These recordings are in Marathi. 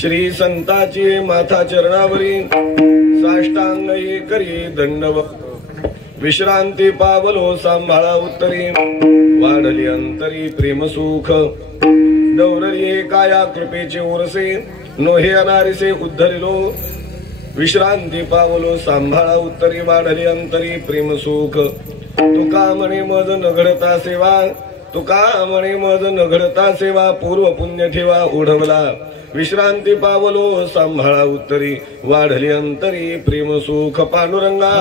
श्री संताची माथा चरणावरी साष्टांग करी दंडवत विश्रांती पावलो सांभाळा उत्तरी वाढली अंतरी प्रेम सुख दौरली काया कृपेचे उरसे नोहे अनारिसे उद्धरिलो विश्रांती पावलो सांभाळा उत्तरी वाढली अंतरी प्रेम सुख तुका म्हणे मज न घडता सेवा तुका म्हणे मज न घडता सेवा पूर्व पुण्य ठेवा ओढवला विश्रांती पावलो सांभाळा उत्तरी वाढली अंतरी प्रेम सुख पांडुरंगा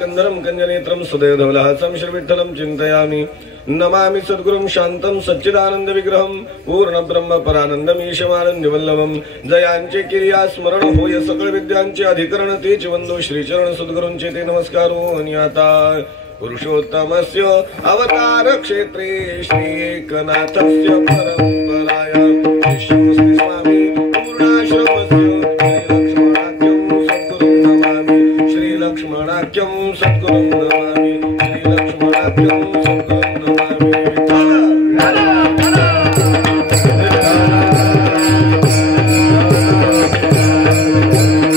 कंदरम कंजनेत्रम सदैव धवलहासं श्रीविठ्ठलं चिन्तयामि नमामि सद्गुरुं शान्तं सच्चिदानंद विग्रहं पूर्ण ब्रह्म परानंदमीशमानंद वल्लभं जयांचे क्रिया स्मरण होय सकळ विद्यांचे अधिकरण तेच वंदो श्रीचरण सद्गुरूंचे ते नमस्कारो आणि आता पुरुषोत्तमस्य अवतार क्षेत्रे श्री एकनाथस्य परंपराया विश्वस्ति स्वामी लक्ष्मणाख्यं सद्गुरुं नमामि श्री लक्ष्मणाख्यं सद्गुरुं नमामि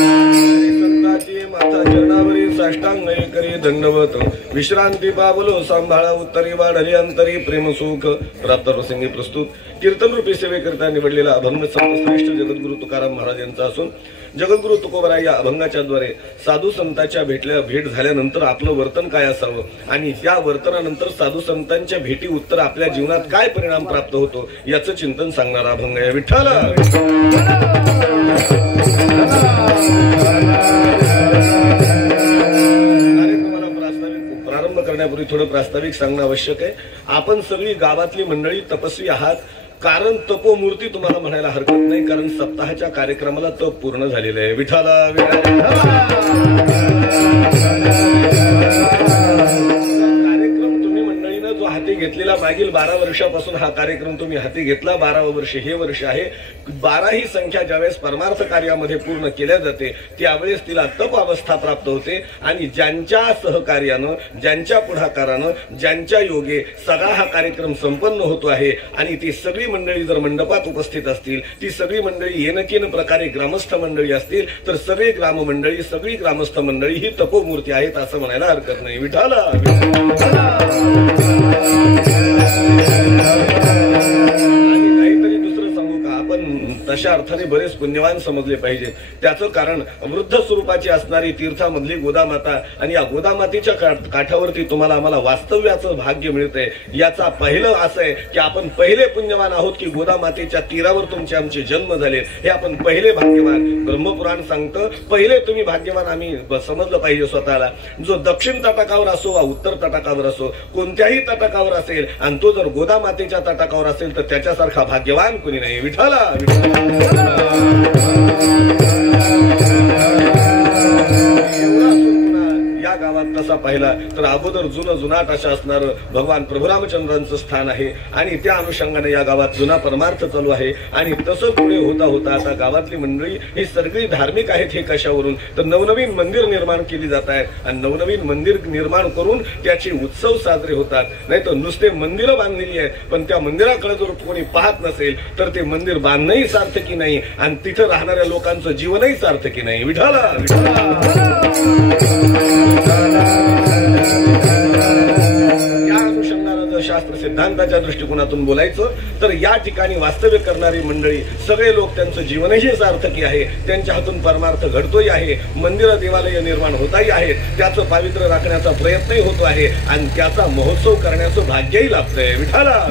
संताची माता चरणावरी साष्टांग करी दंडवत विश्रांती पावलो सांभाळा उत्तरी वाढली अंतरी प्रेम सुख प्राप्त प्रसंगी प्रस्तुत कीर्तन रूपी सेवेकरिता निवडलेला अभंग संतश्रेष्ठ जगद्गुरु तुकाराम महाराज यांचा असून जगद्गुरु तुकोबराय या अभंगाच्या द्वारे साधू संतांच्या भेट झाल्यानंतर आपलं वर्तन काय असावं आणि त्या वर्तनानंतर साधू संतांच्या भेटी उत्तर आपल्या जीवनात काय परिणाम प्राप्त होतो याचं चिंतन सांगणारा अभंग आहे. विठ्ठला प्रारंभ करण्यापूर्वी थोडं प्रास्ताविक सांगणं आवश्यक आहे. आपण सगळी गावातली मंडळी तपस्वी आहात. कारण तपोमूर्ती तुम्हाला म्हणायला हरकत नाही, कारण सप्ताहाच्या कार्यक्रमाला तप पूर्ण झालेलं आहे. विठ्ठला जो हाती घेतलेला मागील 12 वर्षापासून हा कार्यक्रम तुम्ही हाती घेतला. 12वे वर्ष हे वर्ष आहे. 12 ही संख्या ज्यावेळेस परमार्थ कार्यामध्ये पूर्ण केल्या जाते त्यावेळेस तिला तप अवस्था प्राप्त होते आणि ज्यांच्या सहकार्यानं ज्यांच्या पुढाकारानं ज्यांच्या योगे सगळा हा कार्यक्रम संपन्न होतो आहे आणि ती सगळी मंडळी जर मंडपात उपस्थित असतील, ती सगळी मंडळी येनकेन प्रकारे ग्रामस्थ मंडळी असतील तर सगळी ग्राममंडळी सगळी ग्रामस्थ मंडळी ही तपोमूर्ती आहेत असं म्हणायला हरकत नाही. विठ्ठला आणि नाहीतरी दुसरं सांगू का, आपण तशा अर्थाने बरेच पुण्यवान समजले पाहिजे. त्याचं कारण वृद्ध स्वरूपाची असणारी तीर्थामधली गोदामाता आणि या गोदामातेच्या काठावरती तुम्हाला आम्हाला वास्तव्याचं भाग्य मिळतंय. याचा पहिलं असं आहे की आपण पहिले पुण्यवान आहोत की गोदामातेच्या तीरावर तुमचे आमचे जन्म झाले. हे आपण पहिले भाग्यवान. ब्रह्मपुराण सांगतं पहिले तुम्ही भाग्यवान आम्ही समजलं पाहिजे स्वतःला. जो दक्षिण तटाकावर असो वा उत्तर तटाकावर असो, कोणत्याही तटाकावर असेल आणि तो जर गोदामातेच्या तटाकावर असेल तर त्याच्यासारखा भाग्यवान कोणी नाही. विठ्ठला या गावात कसा पाहिला तर अगोदर जुनाट अशा असणारं भगवान प्रभू रामचंद्रांचं स्थान आहे आणि त्या अनुषंगाने या गावात जुना परमार्थ चालू आहे. आणि तसं पुढे होता होता आता गावातली मंडळी ही सगळी धार्मिक आहेत. हे कशावरून तर नवनवीन मंदिर निर्माण केली जात आहेत आणि नवनवीन मंदिर निर्माण करून त्याचे उत्सव साजरे होतात. नाही तर नुसते मंदिरं बांधलेली आहेत पण त्या मंदिराकडे जर कोणी पाहत नसेल तर ते मंदिर बांधणंही सार्थकी नाही आणि तिथं राहणाऱ्या लोकांचं जीवनही सार्थकी नाही. विठ्ठला या अनुषंगानं जर शास्त्र सिद्धांताच्या दृष्टिकोनातून बोलायचं तर या ठिकाणी वास्तव्य करणारी मंडळी सगळे लोक त्यांचं जीवनही सार्थकी आहे. त्यांच्या हातून परमार्थ घडतोही आहे. मंदिर देवालय निर्माण होताही आहेत. त्याचं पावित्र्य राखण्याचा प्रयत्नही होतो आहे आणि त्याचा महोत्सव करण्याचं भाग्यही लाभतंय. विठ्ठला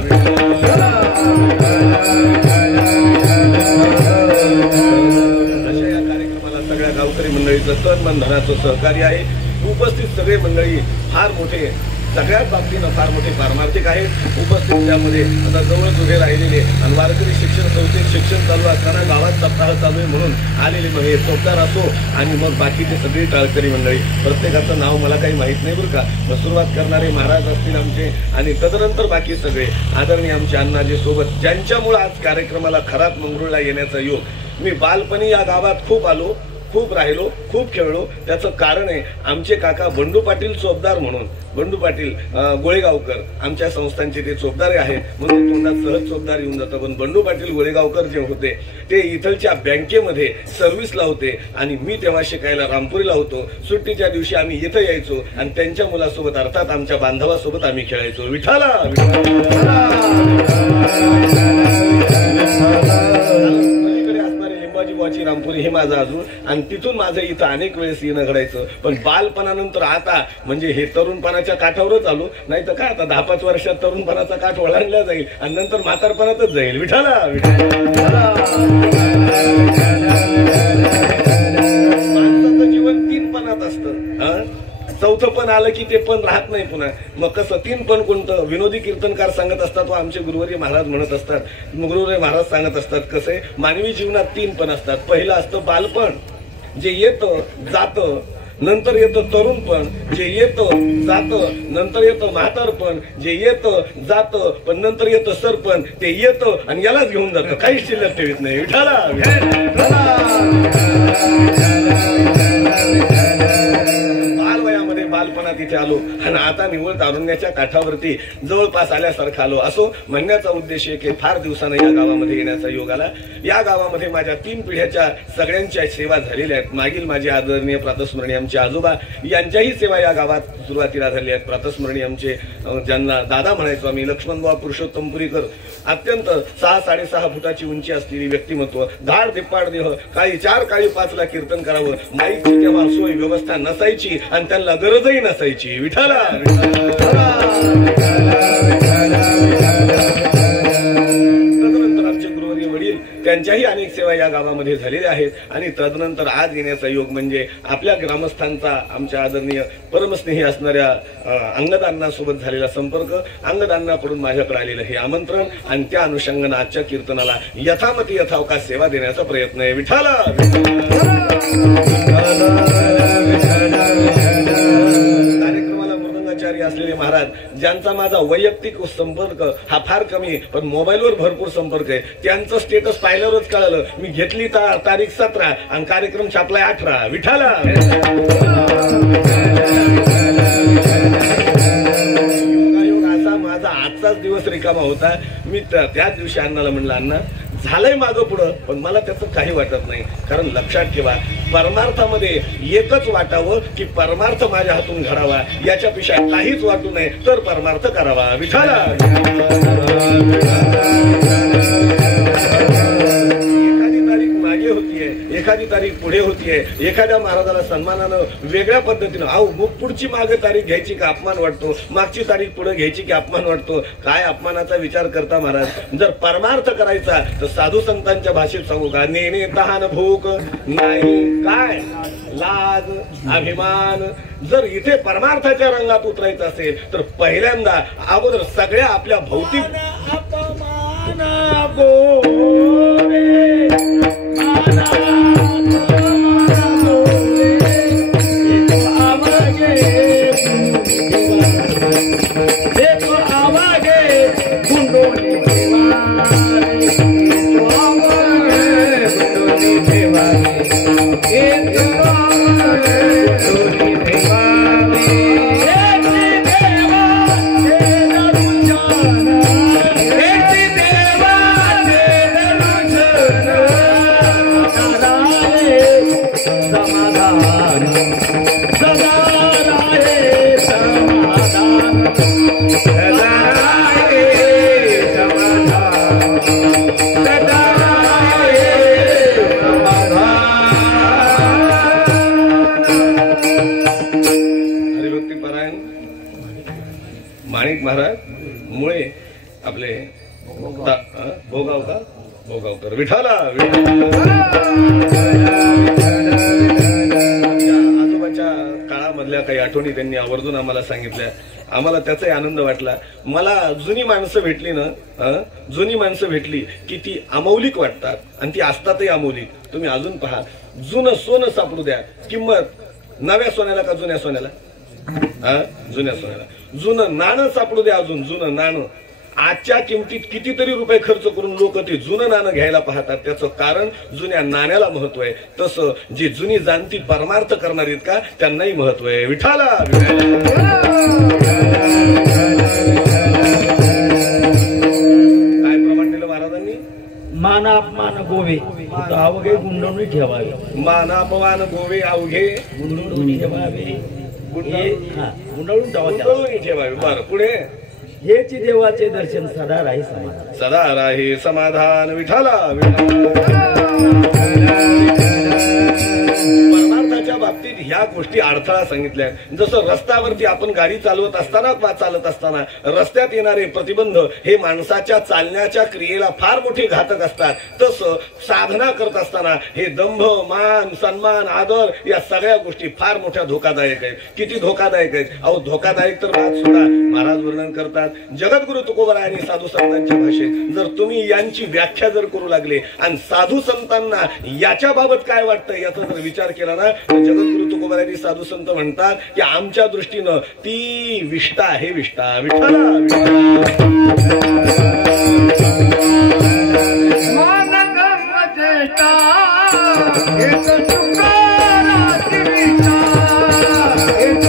सगळ्या गावकरी मंडळीचं तन मन धनाचं सहकार्य आहे. उपस्थित सगळे मंडळी फार मोठे सगळ्याच बाबतीनं फार मोठे पारमार्थिक आहेत. उपस्थित त्यामध्ये आता जवळच उभे राहिलेले आणि वारकरी शिक्षण संस्थेत शिक्षण चालू असताना गावात सप्ताह चालू आहे म्हणून आलेले मग हे चौकार असो आणि मग बाकीचे सगळी टाळकरी मंडळी. प्रत्येकाचं नाव मला काही माहीत नाही बरं का. मग सुरुवात करणारे महाराज असतील आमचे आणि तदनंतर बाकी सगळे आदरणीय आमचे अण्णाजी सोबत ज्यांच्यामुळे आज कार्यक्रमाला खरात मंगरुळला येण्याचा योग. मी बालपणी या गावात खूप आलो, खूप राहिलो, खूप खेळलो. त्याचं कारण आहे आमचे काका बंडू पाटील चोपदार म्हणून, बंडू पाटील गोळेगावकर आमच्या संस्थांचे ते चोपदार आहेत म्हणून तोंडात सहज चोपदार येऊन जातं. पण बंडू पाटील गोळेगावकर जे होते ते इथलच्या बँकेमध्ये सर्व्हिसला होते आणि मी तेव्हा शिकायला रामपुरीला होतो. सुट्टीच्या दिवशी आम्ही इथं यायचो आणि त्यांच्या मुलासोबत अर्थात आमच्या बांधवासोबत आम्ही खेळायचो. विठ्ठला लिंबाजी रामपुरी हे माझं अजून आणि तिथून माझं इथं अनेक वेळेस येणं घडायचं. पण बालपणानंतर आता म्हणजे हे तरुणपणाच्या काठावरच आलो. नाही तर काय आता 10-5 वर्षात तरुणपणाचा काठ ओलांडला जाईल आणि नंतर म्हातारपणातच जाईल. विठ्ठला माणसाचं जीवन 3 पणात असतं. चौथं पण आलं की ते पण राहत नाही पुन्हा. मग कसं 3 पण कोणतं विनोदी कीर्तनकार सांगत असतात व आमचे गुरुवारी महाराज म्हणत असतात. गुरुवारी महाराज सांगत असतात कसं आहे मानवी जीवनात 3 पण असतात. पहिलं असतं बालपण जे येतं जातं, नंतर येतं तरुणपण जे येतं जातं, नंतर येतं म्हातारपण जे येतं जातं पण नंतर येतं सरपण ते येतं आणि यालाच घेऊन जातं. काहीच शिल्लक ठेवीत नाही. विठ्ठला बालपणात तिथे आलो आणि आता निव्वळ तारुण्याच्या काठावरती जवळपास आल्यासारखं आलो. असो म्हणण्याचा उद्देश आहे की फार दिवसानं या गावामध्ये येण्याचा योग आला. या गावामध्ये माझ्या 3 पिढ्याच्या सगळ्यांच्या सेवा झालेल्या आहेत. मागील माझे आदरणीय प्रातस्मरणीय आमचे आजोबा यांच्याही सेवा या गावात सुरुवातीला झाल्या आहेत. प्रातस्मरणीय आमचे ज्यांना दादा म्हणायचो आम्ही, लक्ष्मणबाबा पुरुषोत्तम पुरीकर, अत्यंत 6-6.5 फुटाची उंची असलेली व्यक्तिमत्व, धाड धिप्पाड देह, काळी 4 काळी 5ला कीर्तन करावं, माईकची तेव्हा सोय व्यवस्था नसायची आणि त्यांना गरजही नसायची. विठाला त्यांच्याही अनेक सेवा या गावामध्ये झालेल्या आहेत. आणि तदनंतर आज येण्याचा योग म्हणजे आपल्या ग्रामस्थांचा आमच्या आदरणीय परमस्नेही असणाऱ्या अंगदांनासोबत झालेला संपर्क, अंगदांनाकडून माझ्याकडे आलेलं हे आमंत्रण आणि त्या अनुषंगाने आजच्या कीर्तनाला यथामती यथावकाश सेवा देण्याचा प्रयत्न आहे. विठाला असलेले महाराज, ज्यांचा माझा वैयक्तिक संपर्क हा फार कमी पण मोबाईलवर भरपूर संपर्क आहे, त्यांचं स्टेटस पाहिल्यावरच कळालं. मी घेतली तारीख 17 आणि कार्यक्रम छापलाय 18. विठाला माझा आजचाच दिवस रिकामा होता. मी त्याच दिवशी अण्णाला म्हणलं, अण्णा झालंय मागं पुढं पण मला त्याचं काही वाटत नाही. कारण लक्षात ठेवा, परमार्थामध्ये एकच वाटावं की परमार्थ माझ्या हातून घडावा, याच्यापेक्षा काहीच वाटू नये तर परमार्थ करावा. विठाला एखादी तारीख पुढे होतीये, एखाद्या महाराजाला सन्मानानं वेगळ्या पद्धतीनं अहो पुढची मागे तारीख घ्यायची का अपमान वाटतो, मागची तारीख पुढे घ्यायची की अपमान वाटतो. काय अपमानाचा विचार करता महाराज? जर परमार्थ करायचा तर साधू संतांच्या भाषेत सांगू का, नेणे तहान भूक नाही, काय लाज अभिमान. जर इथे परमार्थाच्या रंगात उतरायचं असेल तर पहिल्यांदा अगोदर सगळ्या आपल्या भौतिक माणिक महाराज मुळे आपले भोगावकर. विठाला आजोबाच्या काळामधल्या काही आठवणी त्यांनी आवर्जून आम्हाला सांगितल्या. आम्हाला त्याचाही आनंद वाटला. मला जुनी माणसं भेटली ना, जुनी माणसं भेटली की ती अमौलिक वाटतात आणि ती असतातही अमौलिक. तुम्ही अजून पहा, जुनं सोनं सापडू द्या, किंमत नव्या सोन्याला का जुन्या सोन्याला? जुन्या सोन्याला. जुनं नाणं सापडू द्या, अजून जुनं नाणं. आजच्या किमतीत कितीतरी रुपये खर्च करून लोक ते जुनं नाणं घ्यायला पाहतात. त्याचं कारण जुन्या नाण्याला महत्व आहे. तसं जी जुनी जाणती परमार्थ करणार आहेत का त्यांनाही महत्व आहे. विठाला काय प्रमाण दिलं महाराजांनी? मान अपमान गोवे अवघे गुंडवणी ठेवावे. मान अपमान गोवे अवघे गुंडवणी ठेवावे. गुंडवून ठेवावे. बरं, पुढे हेची देवाचे दर्शन सदा राही समाधान. सदा राही समाधान. विठाला परमार्थाच्या बाबतीत ह्या गोष्टी अडथळा सांगितल्या. जसं रस्त्यावरती आपण गाडी चालवत असताना रस्त्यात येणारे प्रतिबंध हे माणसाच्या चालण्याच्या क्रियेला फार मोठे घातक असतात. तसं साधना करत असताना हे दंभ, मान, सन्मान, आदर या सगळ्या गोष्टी फार मोठ्या धोकादायक आहेत. किती धोकादायक आहेत? अहो धोकादायक तर बात सोडा. महाराज वर्णन करतात, जगद्गुरु तुकोबरायांनी साधू संतांच्या भाषेत जर तुम्ही यांची व्याख्या जर करू लागले आणि साधू संतांना याच्या बाबत काय वाटतं याचा जर विचार केला ना, तर जगद्गुरु तुकोबरायांनी साधू संत म्हणतात की आमच्या दृष्टीनं ती विष्ठा आहे. विष्ठा. विठ्ठला एक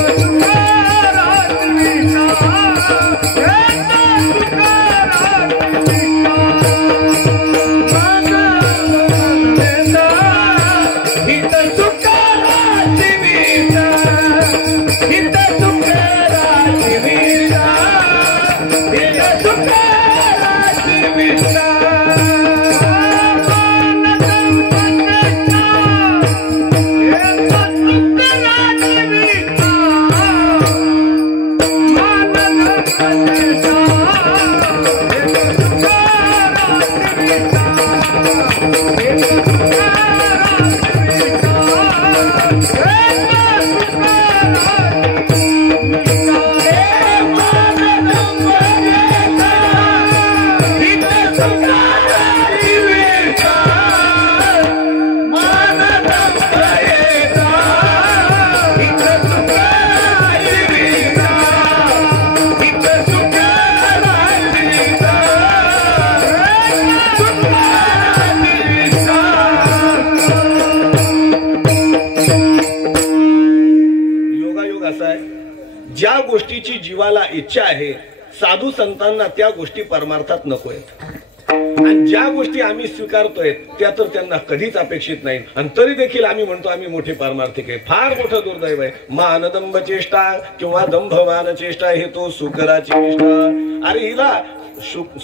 ज्या गोष्टीची जीवाला इच्छा आहे साधू संतांना त्या गोष्टी परमार्थात नको आहेत आणि ज्या गोष्टी आम्ही स्वीकारतोय त्या तर त्यांना कधीच अपेक्षित नाही आणि तरी देखील आम्ही म्हणतो आम्ही मोठे पारमार्थिक आहे. फार मोठं दुर्दैव आहे. मानदंभ चेष्टा किंवा दंभमान चेष्टा हे तो सुकराची निष्ठा. अरे हिला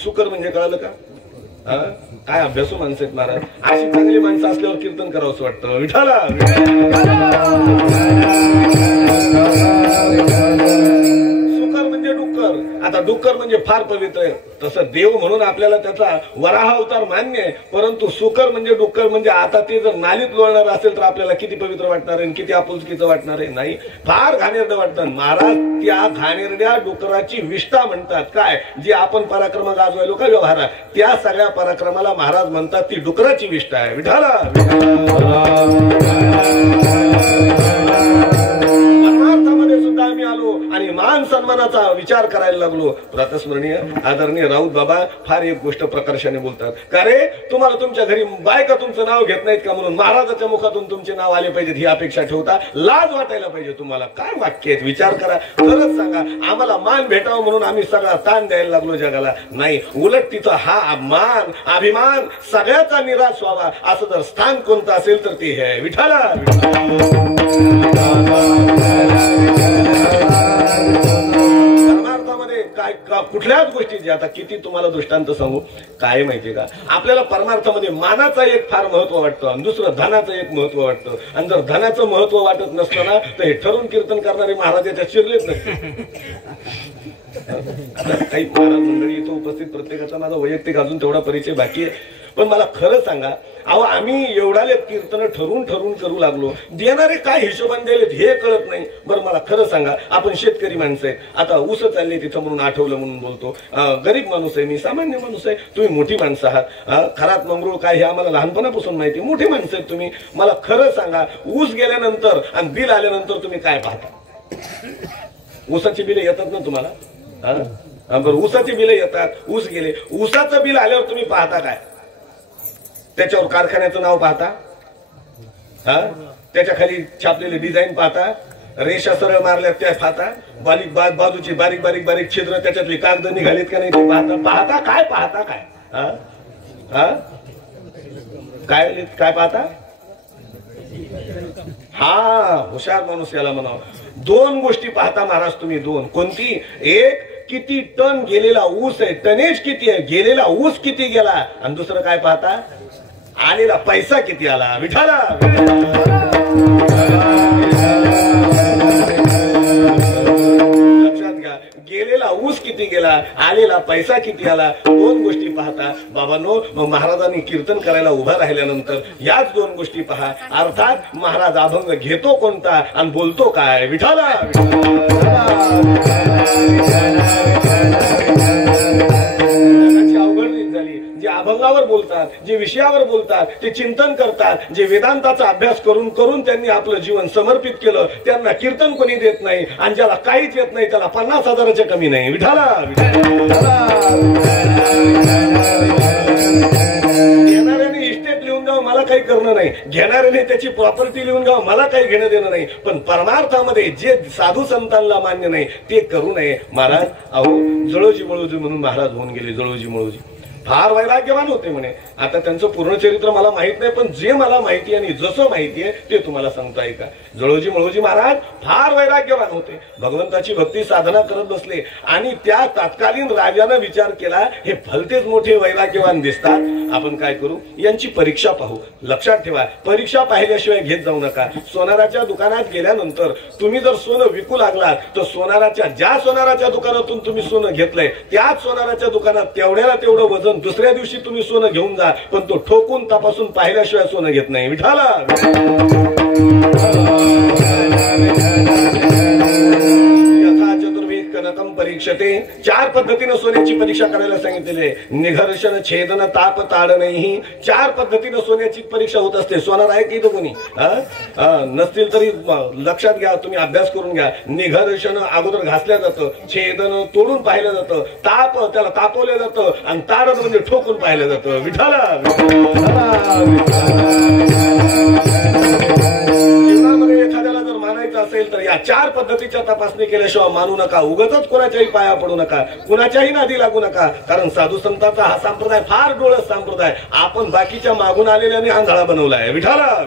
सुकर म्हणजे कळलं का? काय अभ्यासू माणसं आहेत महाराज. अशी चांगली माणसं असल्यावर कीर्तन करावंच वाटतं. विठाला सुकर म्हणजे डुक्कर. आता डुक्कर म्हणजे फार पवित्र आहे. तसं देव म्हणून आपल्याला त्याचा वराह अवतार मान्य आहे, परंतु सुकर म्हणजे डुक्कर म्हणजे आता ते जर नालीत लोळणार असेल तर आपल्याला किती पवित्र वाटणार आहे, किती आपुलकीचं वाटणार आहे. नाही, फार घाणेरडं वाटतं. महाराज त्या घाणेरड्या डुकराची विष्ठा म्हणतात. काय जे आपण पराक्रम गाजवायलो का व्यवहारात, त्या सगळ्या पराक्रमाला महाराज म्हणतात ती डुकराची विष्ठा आहे. विठाला परमार्थामध्ये सुद्धा आम्ही आलो आणि मान सन्मानाचा विचार करायला लागलो. प्रातस्मरणीय आदरणीय राऊत बाबा फार एक गोष्ट प्रकर्षाने बोलतात. का रे, तुम्हाला तुमच्या घरी बायका तुमचं नाव घेत नाहीत का म्हणून महाराजाच्या मुखातून तुमचे नाव आले पाहिजेत ही अपेक्षा ठेवता. लाज वाटायला पाहिजे तुम्हाला. काय वाक्य आहेत, विचार करा. खरंच सांगा, आम्हाला मान भेटावं म्हणून आम्ही सगळा ताण द्यायला लागलो जगाला? नाही, उलट तिथं हा मान अभिमान सगळ्याचा निराश व्हावा असं जर स्थान कोणतं असेल तर ते हे विठाला. परमार्थामध्ये काय कुठल्याच गोष्टीची आता किती तुम्हाला दृष्टांत सांगू काय माहितीये का, आपल्याला परमार्थामध्ये मानाचा एक फार महत्व वाटतं आणि दुसरं धनाचं एक महत्व वाटतं. आणि जर धनाचं महत्व वाटत नसतं ना तर हे ठरून कीर्तन करणारे महाराजाच्या शिरलेच नसते. काही महाराज मंडळी इथं उपस्थित प्रत्येकाचा माझा वैयक्तिक अजून तेवढा परिचय बाकी आहे. पण मला खरं सांगा, अहो आम्ही एवढाले कीर्तन ठरवून करू लागलो, देणारे काय हिशोबाने दिलेत हे कळत नाही. बरं मला खरं सांगा, आपण शेतकरी माणसं आहे. आता ऊस चालले तिथं म्हणून आठवलं म्हणून बोलतो. गरीब माणूस आहे मी, सामान्य माणूस आहे. तुम्ही मोठी माणसं आहात. खरात मंगरूळ काय हे आम्हाला लहानपणापासून माहिती. मोठी माणसं आहेत तुम्ही. मला खरं सांगा, ऊस गेल्यानंतर आणि बिल आल्यानंतर तुम्ही काय पाहता? ऊसाची बिले येतात ना तुम्हाला? बरं, ऊसाची बिले येतात. ऊस गेले, ऊसाचं बिल आल्यावर तुम्ही पाहता काय? त्याच्यावर कारखान्याचं नाव पाहता, त्याच्या खाली छापलेले डिझाईन पाहता, रेषा सरळ मारल्या त्या पाहता, बाजूची बारीक बारीक बारीक छिद्र त्याच्यातली कागद निघालीत का नाही ते पाहता काय पाहता काय? काय काय पाहता? हा, हुशार माणूस याला म्हणावं. दोन गोष्टी पाहता महाराज तुम्ही. दोन. कोणती? एक, किती टन गेलेला ऊस आहे, टनेज किती आहे, गेलेला ऊस किती गेला. आणि दुसरं काय पाहता? आलेला पैसा किती आला. विठाला लक्षात घ्या, गेलेला ऊस किती गेला, आलेला पैसा किती आला. दोन गोष्टी पाहता बाबांनो. मग महाराजांनी कीर्तन करायला उभा राहिल्यानंतर याच दोन गोष्टी पहा. अर्थात महाराज अभंग घेतो कोणता आणि बोलतो काय. विठाला जे अभंगावर बोलतात, जे विषयावर बोलतात, ते चिंतन करतात, जे वेदांताचा अभ्यास करून करून त्यांनी आपलं जीवन समर्पित केलं, त्यांना कीर्तन कोणी देत नाही. आणि ज्याला काहीच येत नाही त्याला 50,000च्या कमी नाही. विठाला घेणाऱ्याने इस्टेट लिहून द्यावं मला काही करणं नाही, घेणाऱ्याने त्याची प्रॉपर्टी लिहून द्यावं मला काही घेणं देणं नाही. पण परमार्थामध्ये जे साधू संतांना मान्य नाही ते करू नये. महाराज अहो जळोजी मळोजी म्हणून महाराज होऊन गेले. जळोजी मळोजी फार वैराग्यवान होते म्हणे. आता त्यांचं पूर्ण चरित्र मला माहित नाही, पण जे मला माहिती आणि जसं माहिती आहे ते तुम्हाला सांगता येईल का. जळोजी मळोजी महाराज फार वैराग्यवान होते. भगवंताची भक्ती साधना करत बसले आणि त्या तत्कालीन राजानं विचार केला हे भलतेच मोठे वैराग्यवान दिसतात, आपण काय करू, यांची परीक्षा पाहू. लक्षात ठेवा, परीक्षा पाहिल्याशिवाय घेत जाऊ नका. सोनाराच्या दुकानात गेल्यानंतर तुम्ही जर सोनं विकू लागलात तर ज्या सोनाराच्या दुकानातून तुम्ही सोनं घेतलंय त्याच सोनाराच्या दुकानात तेवढ्याला तेवढं वजन दुसऱ्या दिवशी तुम्ही सोनं घेऊन जा, पण तो ठोकून तपासून पाहिल्याशिवाय सोनं घेत नाही. विठाला यथा चतुर्वेद चारणकम परीक्षते, 4 पद्धतीने सोन्याची परीक्षा करायला सांगितलेली आहे. निघर्षण, छेदन, ताप, ताडणही 4 पद्धतीने सोन्याची परीक्षा होत असते. सोनार आहे की तो कोणी नसतील तरी लक्षात घ्या, तुम्ही अभ्यास करून घ्या. निघर्षण अगोदर घासल्या जातं, छेदन तोडून पाहिलं जातं, ताप त्याला तापवलं जातं, आणि ताडण म्हणजे ठोकून पाहिलं जातं. विठाला जीवनामध्ये एखाद्याला जर मानायचं असेल तर या 4 पद्धतीच्या तपासणी केल्याशिवाय मानू नका. उगाचच कोणाच्याही पाया पडू नका, कुणाच्याही नादी लागू नका. कारण साधू संतांचा हा संप्रदाय फार डोळस संप्रदाय. आपण बाकीच्या मागून आलेल्याने आंधळा बनवलाय. विठाला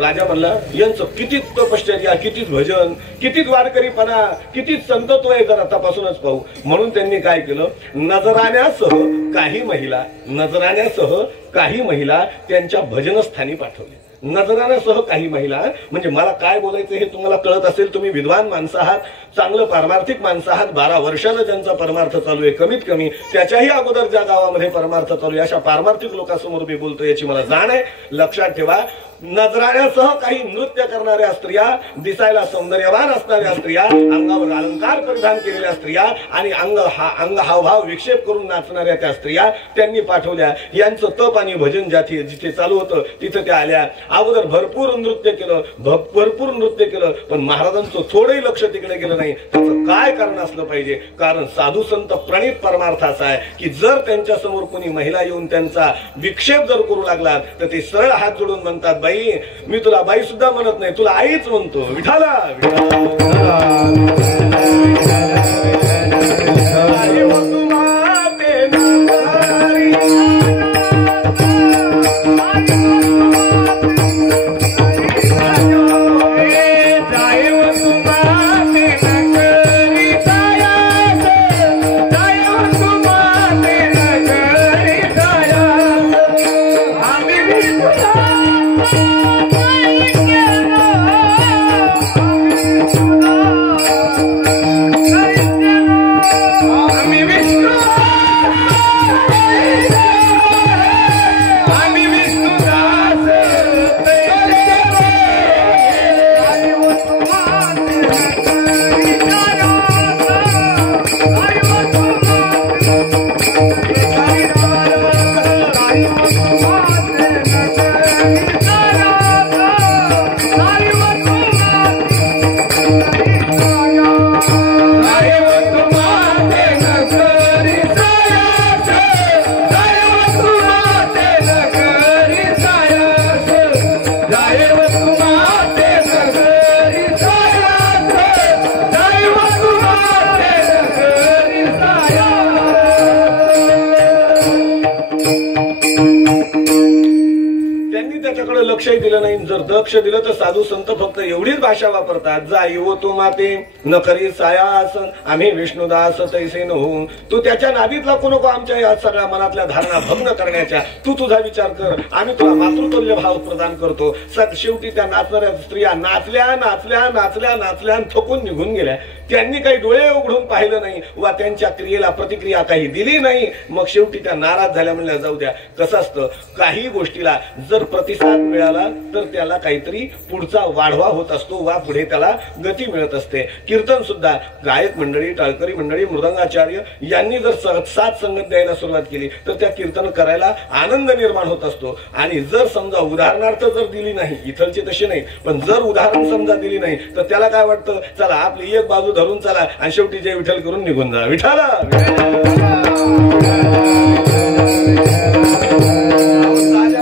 राजा म्हणला, यांचं कितीच तपश्चर्या, कितीच भजन, कितीच वारकरीपणा, कितीच संतत्व आहे, जरा तपासूनच पाहू. म्हणून त्यांनी काय केलं, नजराण्यासह काही महिला त्यांच्या भजनस्थानी पाठवल्या. नजराण्यासह काही महिला म्हणजे मला काय बोलायचं हे तुम्हाला कळत असेल. तुम्ही विद्वान माणसं आहात, चांगलं पारमार्थिक माणसं आहात. 12 वर्षानं ज्यांचा परमार्थ चालू आहे, कमीत कमी त्याच्याही अगोदर ज्या गावामध्ये परमार्थ चालू आहे, अशा पारमार्थिक लोकांसमोर मी बोलतो, याची मला जाण आहे. लक्षात ठेवा, नजराण्यासह काही नृत्य करणाऱ्या स्त्रिया, दिसायला सौंदर्यवान असणाऱ्या स्त्रिया, अंगावर अलंकार परिधान केलेल्या स्त्रिया आणि अंग हावभाव विक्षेप करून नाचणाऱ्या त्या स्त्रिया त्यांनी पाठवल्या. यांचं तप आणि भजन जिथे चालू होतं तिथे त्या आल्या. अगोदर भरपूर नृत्य केलं, पण महाराजांचं थोडंही लक्ष तिकडे गेलं नाही. त्याचं काय कारण असलं पाहिजे? कारण साधू संत प्रणित परमार्थ असा आहे की जर त्यांच्या समोर कोणी महिला येऊन त्यांचा विक्षेप जर करू लागला तर ते सरळ हात जोडून म्हणतात, बाई, मी तुला बाई सुद्धा म्हणत नाही, तुला आईच म्हणतो. विठाला लक्षही दिलं नाही. जर दक्ष दिलं तर साधू संत फक्त एवढीच भाषा वापरतात, जाईवो तू माते न करी सायास आम्ही विष्णुदास तैसे न होऊ. तू त्याच्या नादीत लागू नको, आमच्या या सगळ्या मनातल्या धारणा भंग करण्याच्या. तू तुझा विचार कर, आम्ही तुला मातृतुल्य भाव प्रदान करतो. शेवटी त्या नाचणाऱ्या स्त्रिया नाचल्या थकून निघून गेल्या. त्यांनी काही डोळे उघडून पाहिलं नाही वा त्यांच्या क्रियेला प्रतिक्रिया काही दिली नाही. मग शेवटी त्या नाराज झाल्या. म्हणल्या जाऊ द्या. कसं असतं, काही गोष्टीला जर प्रतिसाद मिळाला तर त्याला काहीतरी पुढचा वाढवा होत असतो वा पुढे त्याला गती मिळत असते. कीर्तन सुद्धा गायक मंडळी, टाळकरी मंडळी, मृदंगाचार्य यांनी जर साथ संगत द्यायला सुरुवात केली तर त्या कीर्तन करायला आनंद निर्माण होत असतो. आणि जर समजा उदाहरणार्थ जर दिली नाही, इथलची तशी नाही, पण जर उदाहरण समजा दिली नाही तर त्याला काय वाटतं, चला आपली एक बाजू धरून चला आणि शेवटी जय विठ्ठल करून निघून जा. विठाला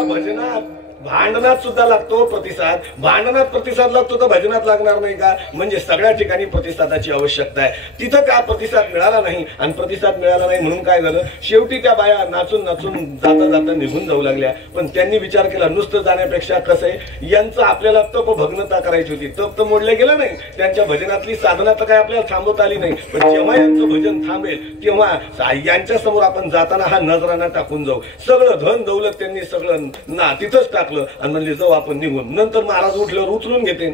भजनात भांडणात सुद्धा लागतो प्रतिसाद. भांडणात प्रतिसाद लागतो तर भजनात लागणार नाही का? म्हणजे सगळ्या ठिकाणी प्रतिसादाची आवश्यकता आहे. तिथं का प्रतिसाद मिळाला नाही आणि प्रतिसाद मिळाला नाही म्हणून काय झालं, शेवटी त्या बाया नाचून जाता निघून जाऊ लागल्या. पण त्यांनी विचार केला, नुसतं जाण्यापेक्षा कसं आहे, यांचं आपल्याला तप भग्नता करायची होती. तप तर मोडलं गेलं नाही, त्यांच्या भजनातली साधना तर काय आपल्याला थांबवता आली नाही. पण जेव्हा यांचं भजन थांबेल तेव्हा यांच्या समोर आपण जाताना हा नजराना टाकून जाऊ. सगळं धन दौलत त्यांनी सगळं ना तिथंच टाकलं आणि म्हणले जाऊ आपण निघून. नंतर महाराज उठल्यावर उचलून घेतील.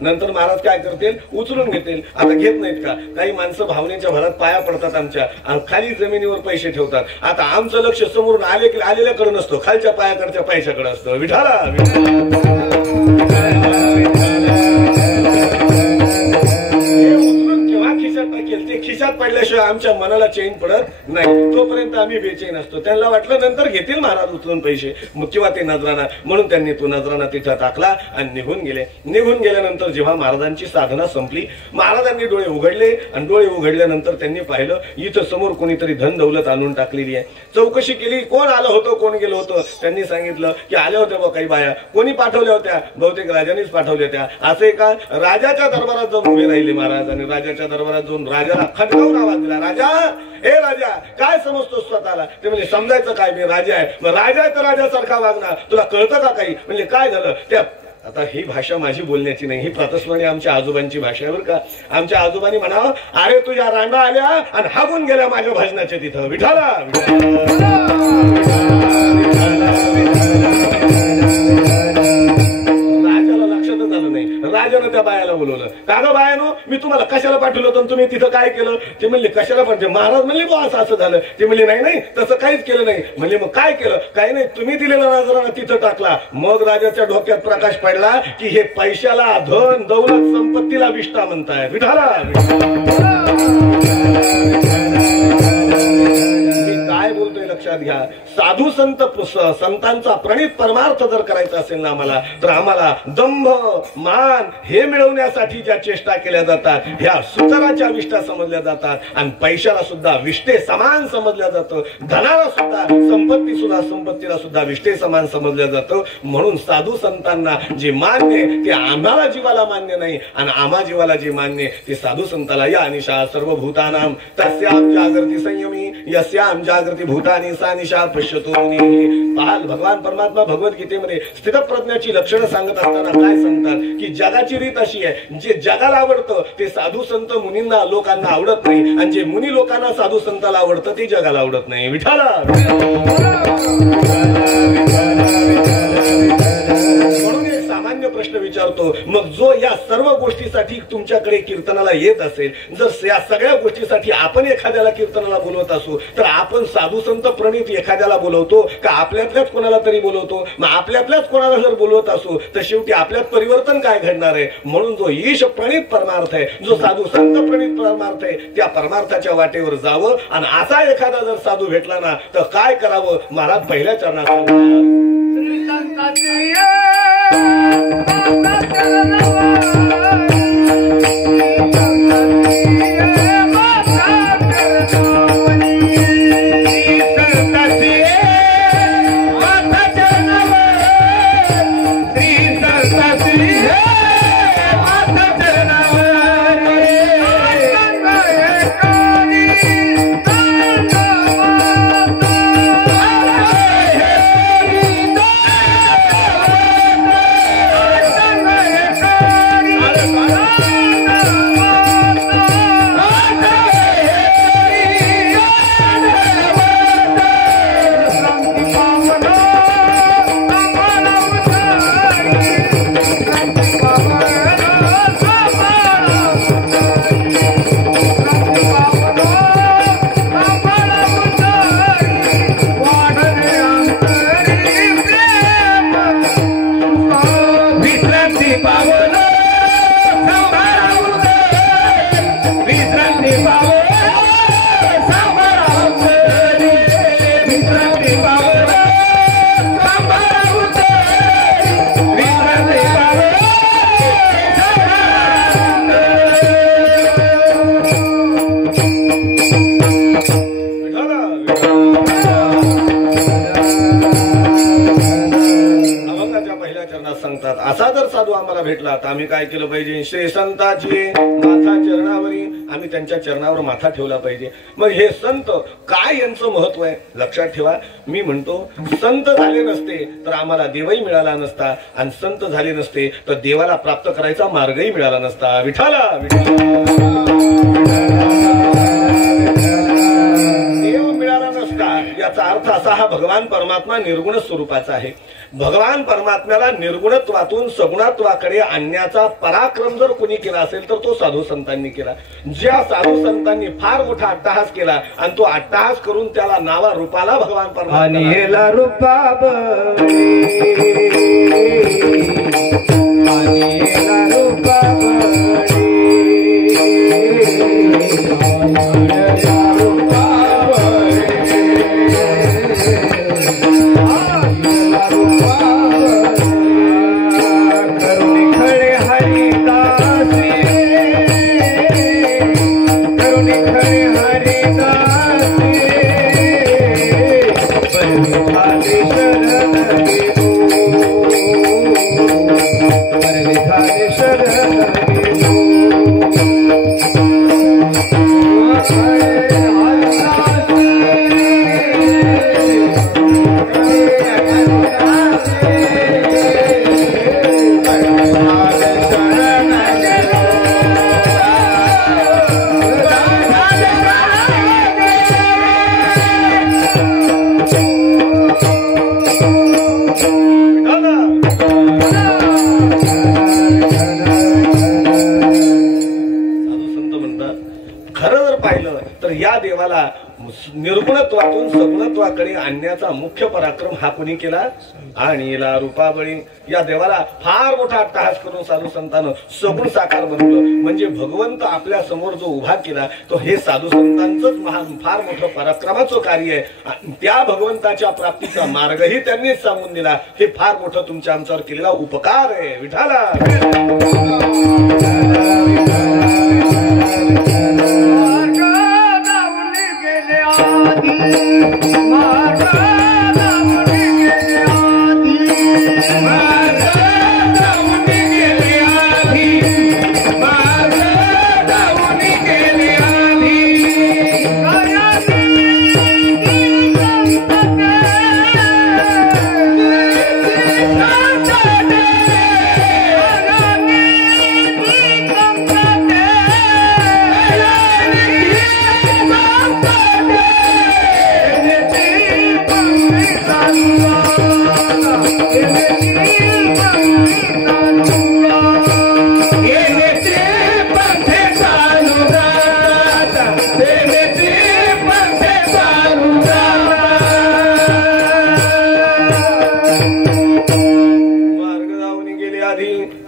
नंतर महाराज काय करतील, उचलून घेतील. आता घेत नाहीत का? काही माणसं भावनेच्या भरात पाया पडतात आमच्या आणि खाली जमिनीवर पैसे ठेवतात. आता आमचं लक्ष समोरून आलेल्याकडे नसतो, खालच्या पायाकडच्या पैशाकडे असतं. विठाला मनाला चैन पडत नाही तोपर्यंत आम्ही बेचैन असतो. त्यांना वाटलं नंतर घेतील महाराज उचलून पैसे किंवा ते नजराना, म्हणून त्यांनी तो नजराना तिथं टाकला आणि निघून गेले. निघून गेल्यानंतर जेव्हा महाराजांची साधना संपली, महाराजांनी डोळे उघडले आणि डोळे उघडल्यानंतर त्यांनी पाहिलं इथं समोर कोणीतरी धन दौलत आणून टाकलेली आहे. चौकशी केली, कोण आलं होतं, कोण गेलं होतं. त्यांनी सांगितलं की आल्या होत्या बा काही बाया, कोणी पाठवल्या होत्या, बहुतेक राजानेच पाठवल्या होत्या. असे का राजाच्या दरबारात जाऊन उभे राहिले महाराज आणि राजाच्या दरबारात जाऊन राजाला खटकावून आवाज दिला, राजा हे राजा काय समजतो स्वतःला? ते म्हणजे समजायचं काय, मी राजा आहे. मग राजा तर राजासारखा वागणार, तुला कळतं का काही? म्हणजे काय झालं त्या आता ही भाषा माझी बोलण्याची नाही, ही प्रातस्मरणी आमच्या आजोबांची भाषा आहे बरं का. आमच्या आजोबांनी म्हणावं, अरे तुझ्या रांडा आल्या आणि हागून गेल्या माझ्या भजनाच्या तिथं. विठाला राजाला लक्षातच आलं नाही. राजानं त्या बायाला बोलवलं, का गं बायानो, मी तुम्हाला कशाला पाठवलं होतं, तुम्ही तिथं काय केलं? ते म्हणले कशाला पाठवले? महाराज म्हणले बो असं असं झालं. ते म्हणले नाही नाही तसं काहीच केलं नाही. म्हणले मग काय केलं? काही नाही, तुम्ही दिलेला नजराना तिथं टाकला. मग राजाच्या डोक्यात प्रकाश पडला की हे पैशाला, धन दौलत, संपत्तीला विष्ठा म्हणताय. विठाला काय बोलतोय लक्षात घ्या. साधू संतांचा प्रणित परमार्थ जर करायचा असेल ना आम्हाला, तर आम्हाला दंभ मान हे मिळवण्यासाठी ज्या चेष्टा केल्या जातात ह्या सुताराच्या विष्ठा समजल्या जातात आणि पैशाला सुद्धा विष्ठे समान समजल्या जातं. धनाला सुद्धा, संपत्तीला सुद्धा विष्ठे समान समजल्या जातं. म्हणून साधू संतांना जे मान्य ते आम्हाला जीवाला मान्य नाही आणि आम्हा जीवाला जे मान्य ते साधू संताला. या निशा सर्वभूतानां तस्यां जागृती संयमी यस्यां जागृती भूतानी सा निशा पश्यतो. पाहाल भगवान परमात्मा भगवद्गीतेमध्ये स्थितप्रज्ञाची लक्षणं सांगत असताना काय सांगतात की जगाची रीत अशी आहे, जे जगाला आवडतं ते साधू संत मुनींना लोकांना आवडत नाही आणि जे मुनी लोकांना साधू संताला आवडतं ते जगाला आवडत नाही. विठाला म्हणून एक सामान्य प्रश्न विचारतो, मग जो या सर्व गोष्टीसाठी तुमच्याकडे कीर्तनाला येत असेल, जर या सगळ्या गोष्टीसाठी आपण एखाद्याला कीर्तनाला बोलवत असू, तर आपण साधू संत प्रणित एखाद्याला बोलवतो का आपल्यातल्याच कोणाला तरी बोलवतो? मग आपल्यातल्याच कोणाला जर बोलवत असू तर शेवटी आपल्यात परिवर्तन काय घडणार आहे? म्हणून जो ईश प्रणित परमार्थ आहे, जो साधू संत प्रणित परमार्थ आहे, त्या परमार्थाच्या वाटेवर जावं. आणि असा एखादा जर साधू भेटला ना तर काय करावं? महाराज पहिल्या चरणात सांगतात, असा जर साधू आम्हाला भेटला तर आम्ही काय केलं पाहिजे? श्री संताची माथा चरणावरी, आम्ही त्यांच्या चरणावर माथा ठेवला पाहिजे. मग हे संत काय यांचं महत्व आहे लक्षात ठेवा. मी म्हणतो संत झाले नसते तर आम्हाला देवही मिळाला नसता आणि संत झाले नसते तर देवाला प्राप्त करायचा मार्गही मिळाला नसता. विठाला देव मिळाला नसता याचा अर्थ असा, हा भगवान परमात्मा निर्गुण स्वरूपाचा आहे. भगवान परमात्म्याला निर्गुणत्वातून सगुणत्वाकडे आणण्याचा पराक्रम जर कोणी केला असेल तर तो साधू संतांनी केला. ज्या साधू संतांनी फार मोठा अट्टहास केला आणि तो अट्टहास करून त्याला नावा रूपाला भगवान परमात्मा रूपा त्या देवाला निर्गुणत्वातून सगुणत्वाकडे आणण्याचा मुख्य पराक्रम हा कोणी केला? आणि ला रूपाबळी या देवाला फार मोठा अट्टहास करून साधू संतांनं सगुण साकार बनवलं. म्हणजे भगवंत आपल्या समोर जो उभा केला तो हे साधू संतांचंच महान फार मोठं पराक्रमाचं कार्य आहे. त्या भगवंताच्या प्राप्तीचा मार्गही त्यांनीच सांगून दिला. हे फार मोठं तुमच्या आमच्यावर केलेला उपकार आहे. विठाला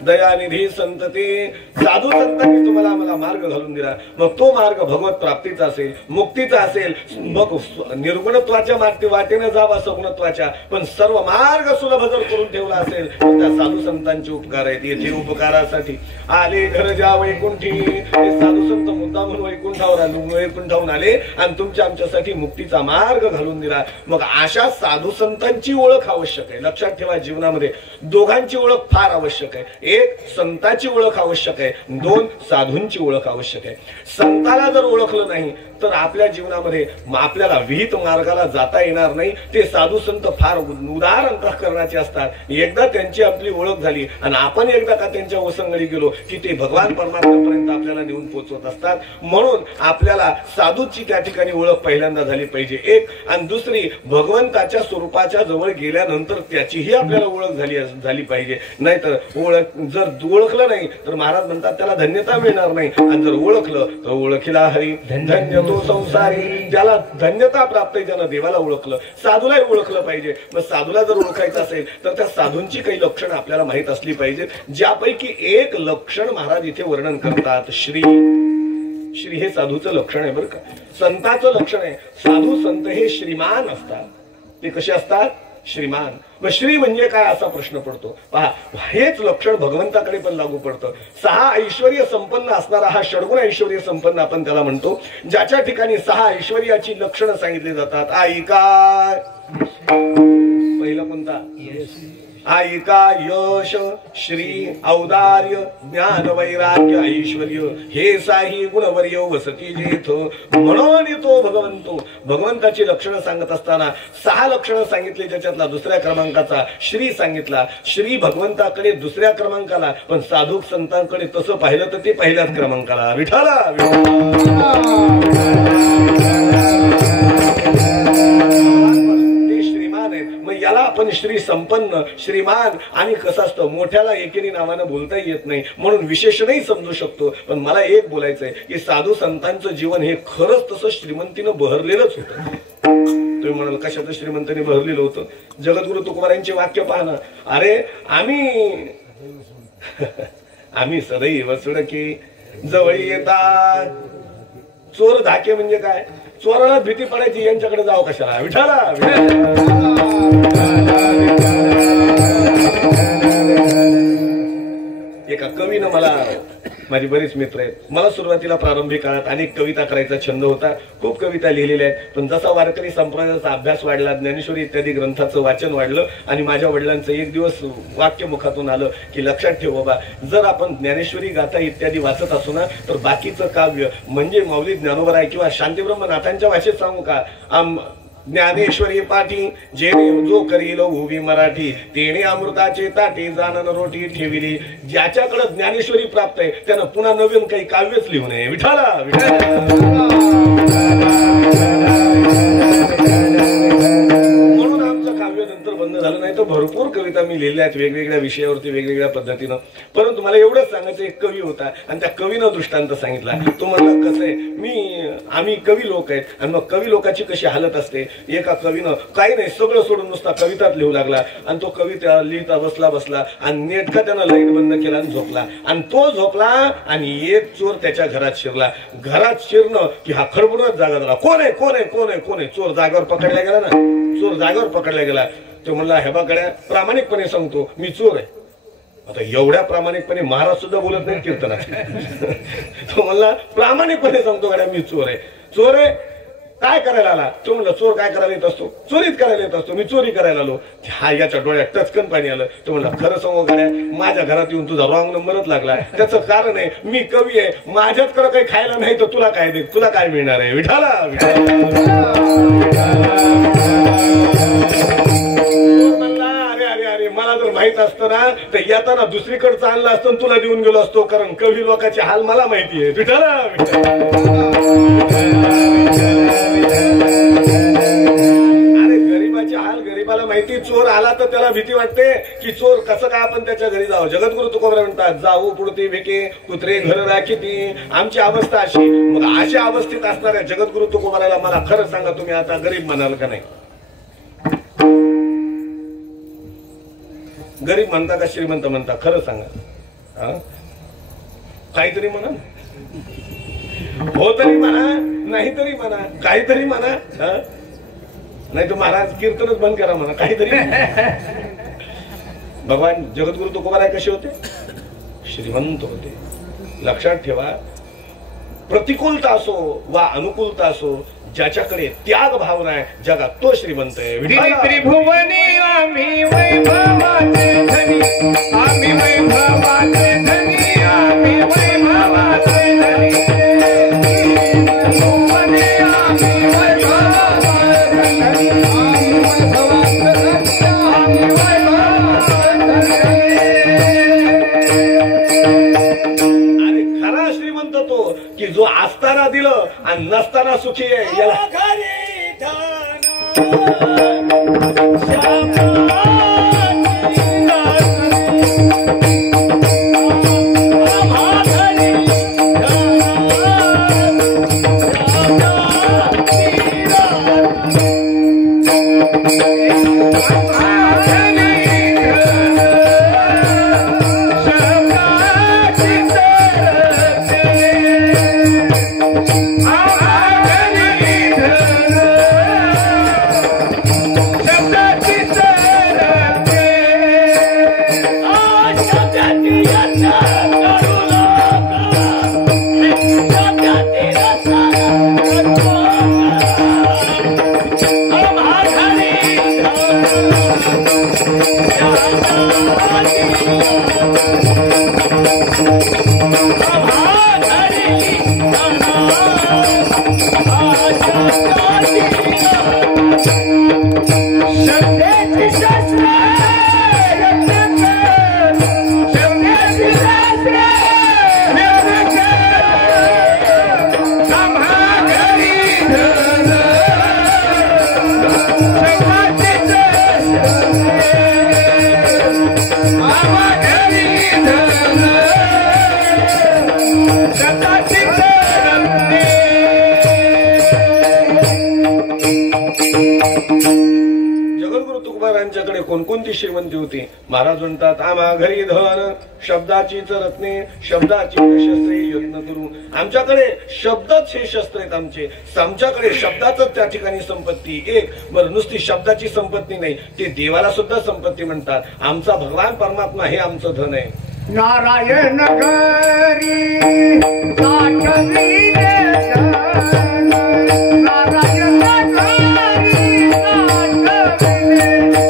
दयानिधी संतती साधू संतांनी तुम्हाला आम्हाला मार्ग घालून दिला. मग तो मार्ग भगवत प्राप्तीचा असेल, मुक्तीचा असेल, मग निर्गुणत्वाच्या वाटेने जावा सगुणत्वाच्या, पण सर्व मार्ग सुलभ जर करून ठेवला असेल तर त्या साधू संतांचे उपकार आहेत. येथे उपकारासाठी आले घर जा वैकुंठी, हे साधू संत मुद्दा म्हणून वैकुंठावरून आले आणि तुमच्या आमच्यासाठी मुक्तीचा मार्ग घालून दिला. मग अशा साधू संतांची ओळख आवश्यक आहे. लक्षात ठेवा, जीवनामध्ये दोघांची ओळख फार आवश्यक आहे. एक संताची ओळख आवश्यक आहे, दोन साधूंची ओळख आवश्यक आहे. संताला जर ओळखलं नाही तर आपल्या जीवनामध्ये आपल्याला विहित मार्गाला जाता येणार नाही. ते साधू संत फार उदार अंतःकरणाचे असतात. एकदा त्यांची आपली ओळख झाली आणि आपण एकदा का त्यांच्या ओसंगडी गेलो की ते भगवान परमात्म्यापर्यंत आपल्याला नेऊन पोहोचवत असतात. म्हणून आपल्याला साधूची त्या ठिकाणी ओळख पहिल्यांदा झाली पाहिजे, एक. आणि दुसरी, भगवंताच्या स्वरूपाच्या जवळ गेल्यानंतर त्याचीही आपल्याला ओळख झाली पाहिजे. नाहीतर जर ओळखलं नाही तर महाराज म्हणतात त्याला धन्यता मिळणार नाही. आणि जर ओळखलं तर ओळखीला हरी धन्य तो संसारी. ज्याला धन्यता प्राप्त आहे ज्यानं देवाला ओळखलं. साधूलाही ओळखलं पाहिजे. मग साधूला जर ओळखायचं असेल तर त्या साधूंची काही लक्षणं आपल्याला माहित असली पाहिजे. ज्यापैकी एक लक्षण महाराज इथे वर्णन करतात. श्री हे साधूचं लक्षण आहे बरं का. संताचं लक्षण आहे. साधू संत हे श्रीमान असतात. ते कसे असतात? श्रीमान. मग श्री म्हणजे काय असा प्रश्न पडतो. पहा, हेच लक्षण भगवंताकडे पण लागू पडतं. 6 ऐश्वर्य संपन्न असणारा हा षडगुण ऐश्वर्य संपन्न आपण त्याला म्हणतो. ज्याच्या ठिकाणी 6 ऐश्वर्याची लक्षणं सांगितली जातात. ऐका, पहिला कोणता? ऐका, यश, श्री, औदार्य, ज्ञान, वैराग्य, ऐश्वर्य हे साही गुणवर्य वसती जेथ. म्हणून तो भगवंताची लक्षणं सांगत असताना 6 लक्षणं सांगितली. ज्याच्यातला दुसऱ्या क्रमांकाचा श्री सांगितला. श्री भगवंताकडे दुसऱ्या क्रमांकाला, पण साधू संतांकडे तसं पाहिलं तर ते पहिल्याच क्रमांकाला. विठाला मग याला आपण श्री संपन्न, श्रीमान आणि कसं असतं, मोठ्याला एकेरी नावानं बोलता येत नाही म्हणून विशेषणही समजू शकतो. पण मला एक बोलायचंय की साधू संतांचं जीवन हे खरंच तसं श्रीमंतीनं बहरलेलंच होतं. तुम्ही म्हणाल कशाचं श्रीमंतांनी बहरलेलं होतं? जगद्गुरु तुकोबारायांचे वाक्य पाहणं. अरे आम्ही सदैव सुडकी जवळी येतात. चोर धाके म्हणजे काय? चोराला भीती पडायची, यांच्याकडे जावं कशाला? विठाला एका कवीनं माझी बरीच मित्र आहेत. मला सुरुवातीला प्रारंभिक काळात अनेक कविता करायचा छंद होता. खूप कविता लिहिलेल्या आहेत. पण जसा वारकरी संप्रदायाचा अभ्यास वाढला, ज्ञानेश्वरी इत्यादी ग्रंथाचं वाचन वाढलं आणि माझ्या वडिलांचं एक दिवस वाक्य मुखातून आलं की लक्षात ठेव बाबा, जर आपण ज्ञानेश्वरी गाथा इत्यादी वाचत असू ना तर बाकीचं काव्य म्हणजे माऊली ज्ञानोबराय किंवा शांतीब्रह्मनाथांच्या भाषेत सांगू का, ज्ञानेश्वरी पाठी जेणे जो करील उभी मराठी तेणे अमृताचे ताटी जानन रोटी ठेविली. ज्याच्याकडे ज्ञानेश्वरी प्राप्त आहे त्यानं पुन्हा नवीन काही काव्यच लिहू नये. विठाला म्हणून आमचं काव्य नंतर बंद झालं नाही नाही तर भरपूर कविता मी लिहिल्या आहेत वेगवेगळ्या विषयावरती वेगवेगळ्या पद्धतीनं. परंतु मला एवढंच सांगायचं, एक कवी होता आणि त्या कवीनं दृष्टांत सांगितला. तो म्हणला कसं आहे, आम्ही कवी लोक आहेत आणि मग कवी लोकांची कशी हालत असते. एका कवीनं काही नाही सगळं सोडून नुसता कविताच लिहू लागला आणि तो कविता लिहिता बसला आणि नेटका त्यानं लाईट बंद केला आणि झोपला. आणि तो झोपला आणि एक चोर त्याच्या घरात शिरला. घरात शिरणं की हा खडबडूनच जागा झाला. कोण आहे कोण आहे कोण आहे कोण आहे. चोर जागेवर पकडला गेला ना, चोर जागेवर पकडला गेला. तो म्हणला हे बघड्या प्रामाणिकपणे सांगतो मी चोर आहे. आता एवढ्या प्रामाणिकपणे महाराज सुद्धा बोलत नाही कीर्तनात. तो म्हणला प्रामाणिकपणे सांगतो गड्या मी चोर आहे. चोर आहे काय करायला आला. तो म्हणला चोर काय करायला येत असतो, चोरीच करायला येत असतो, मी चोरी करायला आलो. हा याच्या डोळ्यात टचकन पाणी आलं. तो म्हणला खरं सांगू गड्या माझ्या घरात येऊन तुझा रॉंग नंबरच लागला. त्याचं कारण आहे मी कवी आहे, माझ्याचकडे काही खायला नाही तर तुला काय दे, तुला काय मिळणार आहे. विठाला अरे मला जर माहित असतं ना तर येताना दुसरीकडचं आणलं असतं तुला देऊन गेलो असतो, कारण कवी लोकांचे हाल मला माहिती आहे. विठाला अरे गरीबाचे हाल गरीबाला माहिती. चोर आला तर त्याला भीती वाटते की चोर कसं काय आपण त्याच्या घरी जावं. जगद्गुरु तुकोबरा म्हणतात जाऊ पुढते भेके कुत्रे घर राखीती. आमची अवस्था अशी. मग अशा अवस्थेत असणाऱ्या जगद्गुरु तुकोबराला मला खरं सांगा तुम्ही आता गरीब म्हणाल का नाही. गरीब म्हणता का श्रीमंत म्हणता खरं सांगा. काहीतरी म्हणा, हो तरी म्हणा नाही तरी म्हणा, काहीतरी म्हणा. नाही तर महाराज कीर्तनच बंद करा म्हणा काहीतरी. भगवान जगद्गुरु तुकोबाराय कसे होते, श्रीमंत होते. लक्षात ठेवा प्रतिकूलता असो वा अनुकूलता असो ज्याच्याकडे त्याग भावना आहे जगात तो श्रीमंत आहे. त्रिभुवनी आम्ही वैभवाचे धनी, आम्ही वैभवाचे धनी, आम्ही वैभवाचे धनी. त्रिभुवनी आम्ही वैभवाचे धनी, आम्ही वैभवाचे धनी, आम्ही वैभवाचे धनी. आणि खरा श्रीमंत तो की जो असताना दिलं आणि नसताना सुखी आहे. याला कोणकोणती श्रीमंती होती. महाराज म्हणतात आम्हा घरी धन शब्दाचीच रत्ने, शब्दाची शस्त्रे यत्न करू. आमच्याकडे शब्दच हे शस्त्र आहेत आमचे. आमच्याकडे शब्दाच त्या ठिकाणी संपत्ती. एक बरं नुसती शब्दाची संपत्ती नाही, ते देवाला सुद्धा संपत्ती म्हणतात. आमचा भगवान परमात्मा हे आमचं धन आहे. नारायण घरी साठविले धन, नारायण घरी साठविले धन,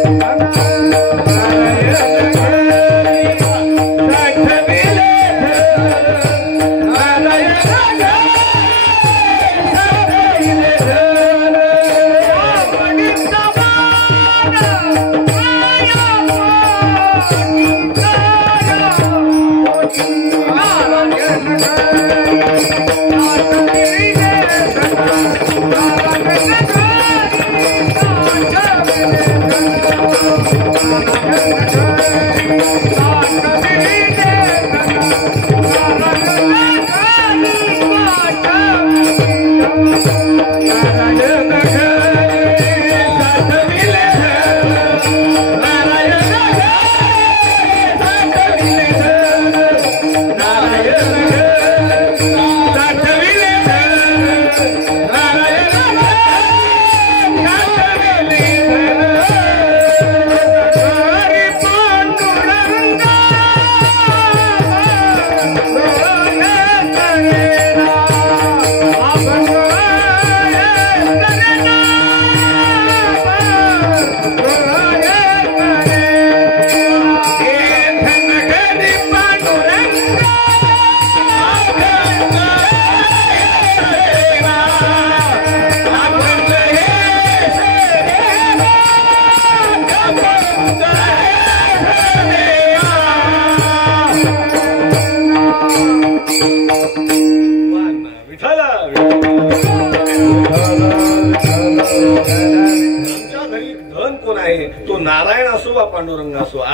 नारायण घरी साठविले धन, नारायण घरी साठविले धन. रावणी समान माया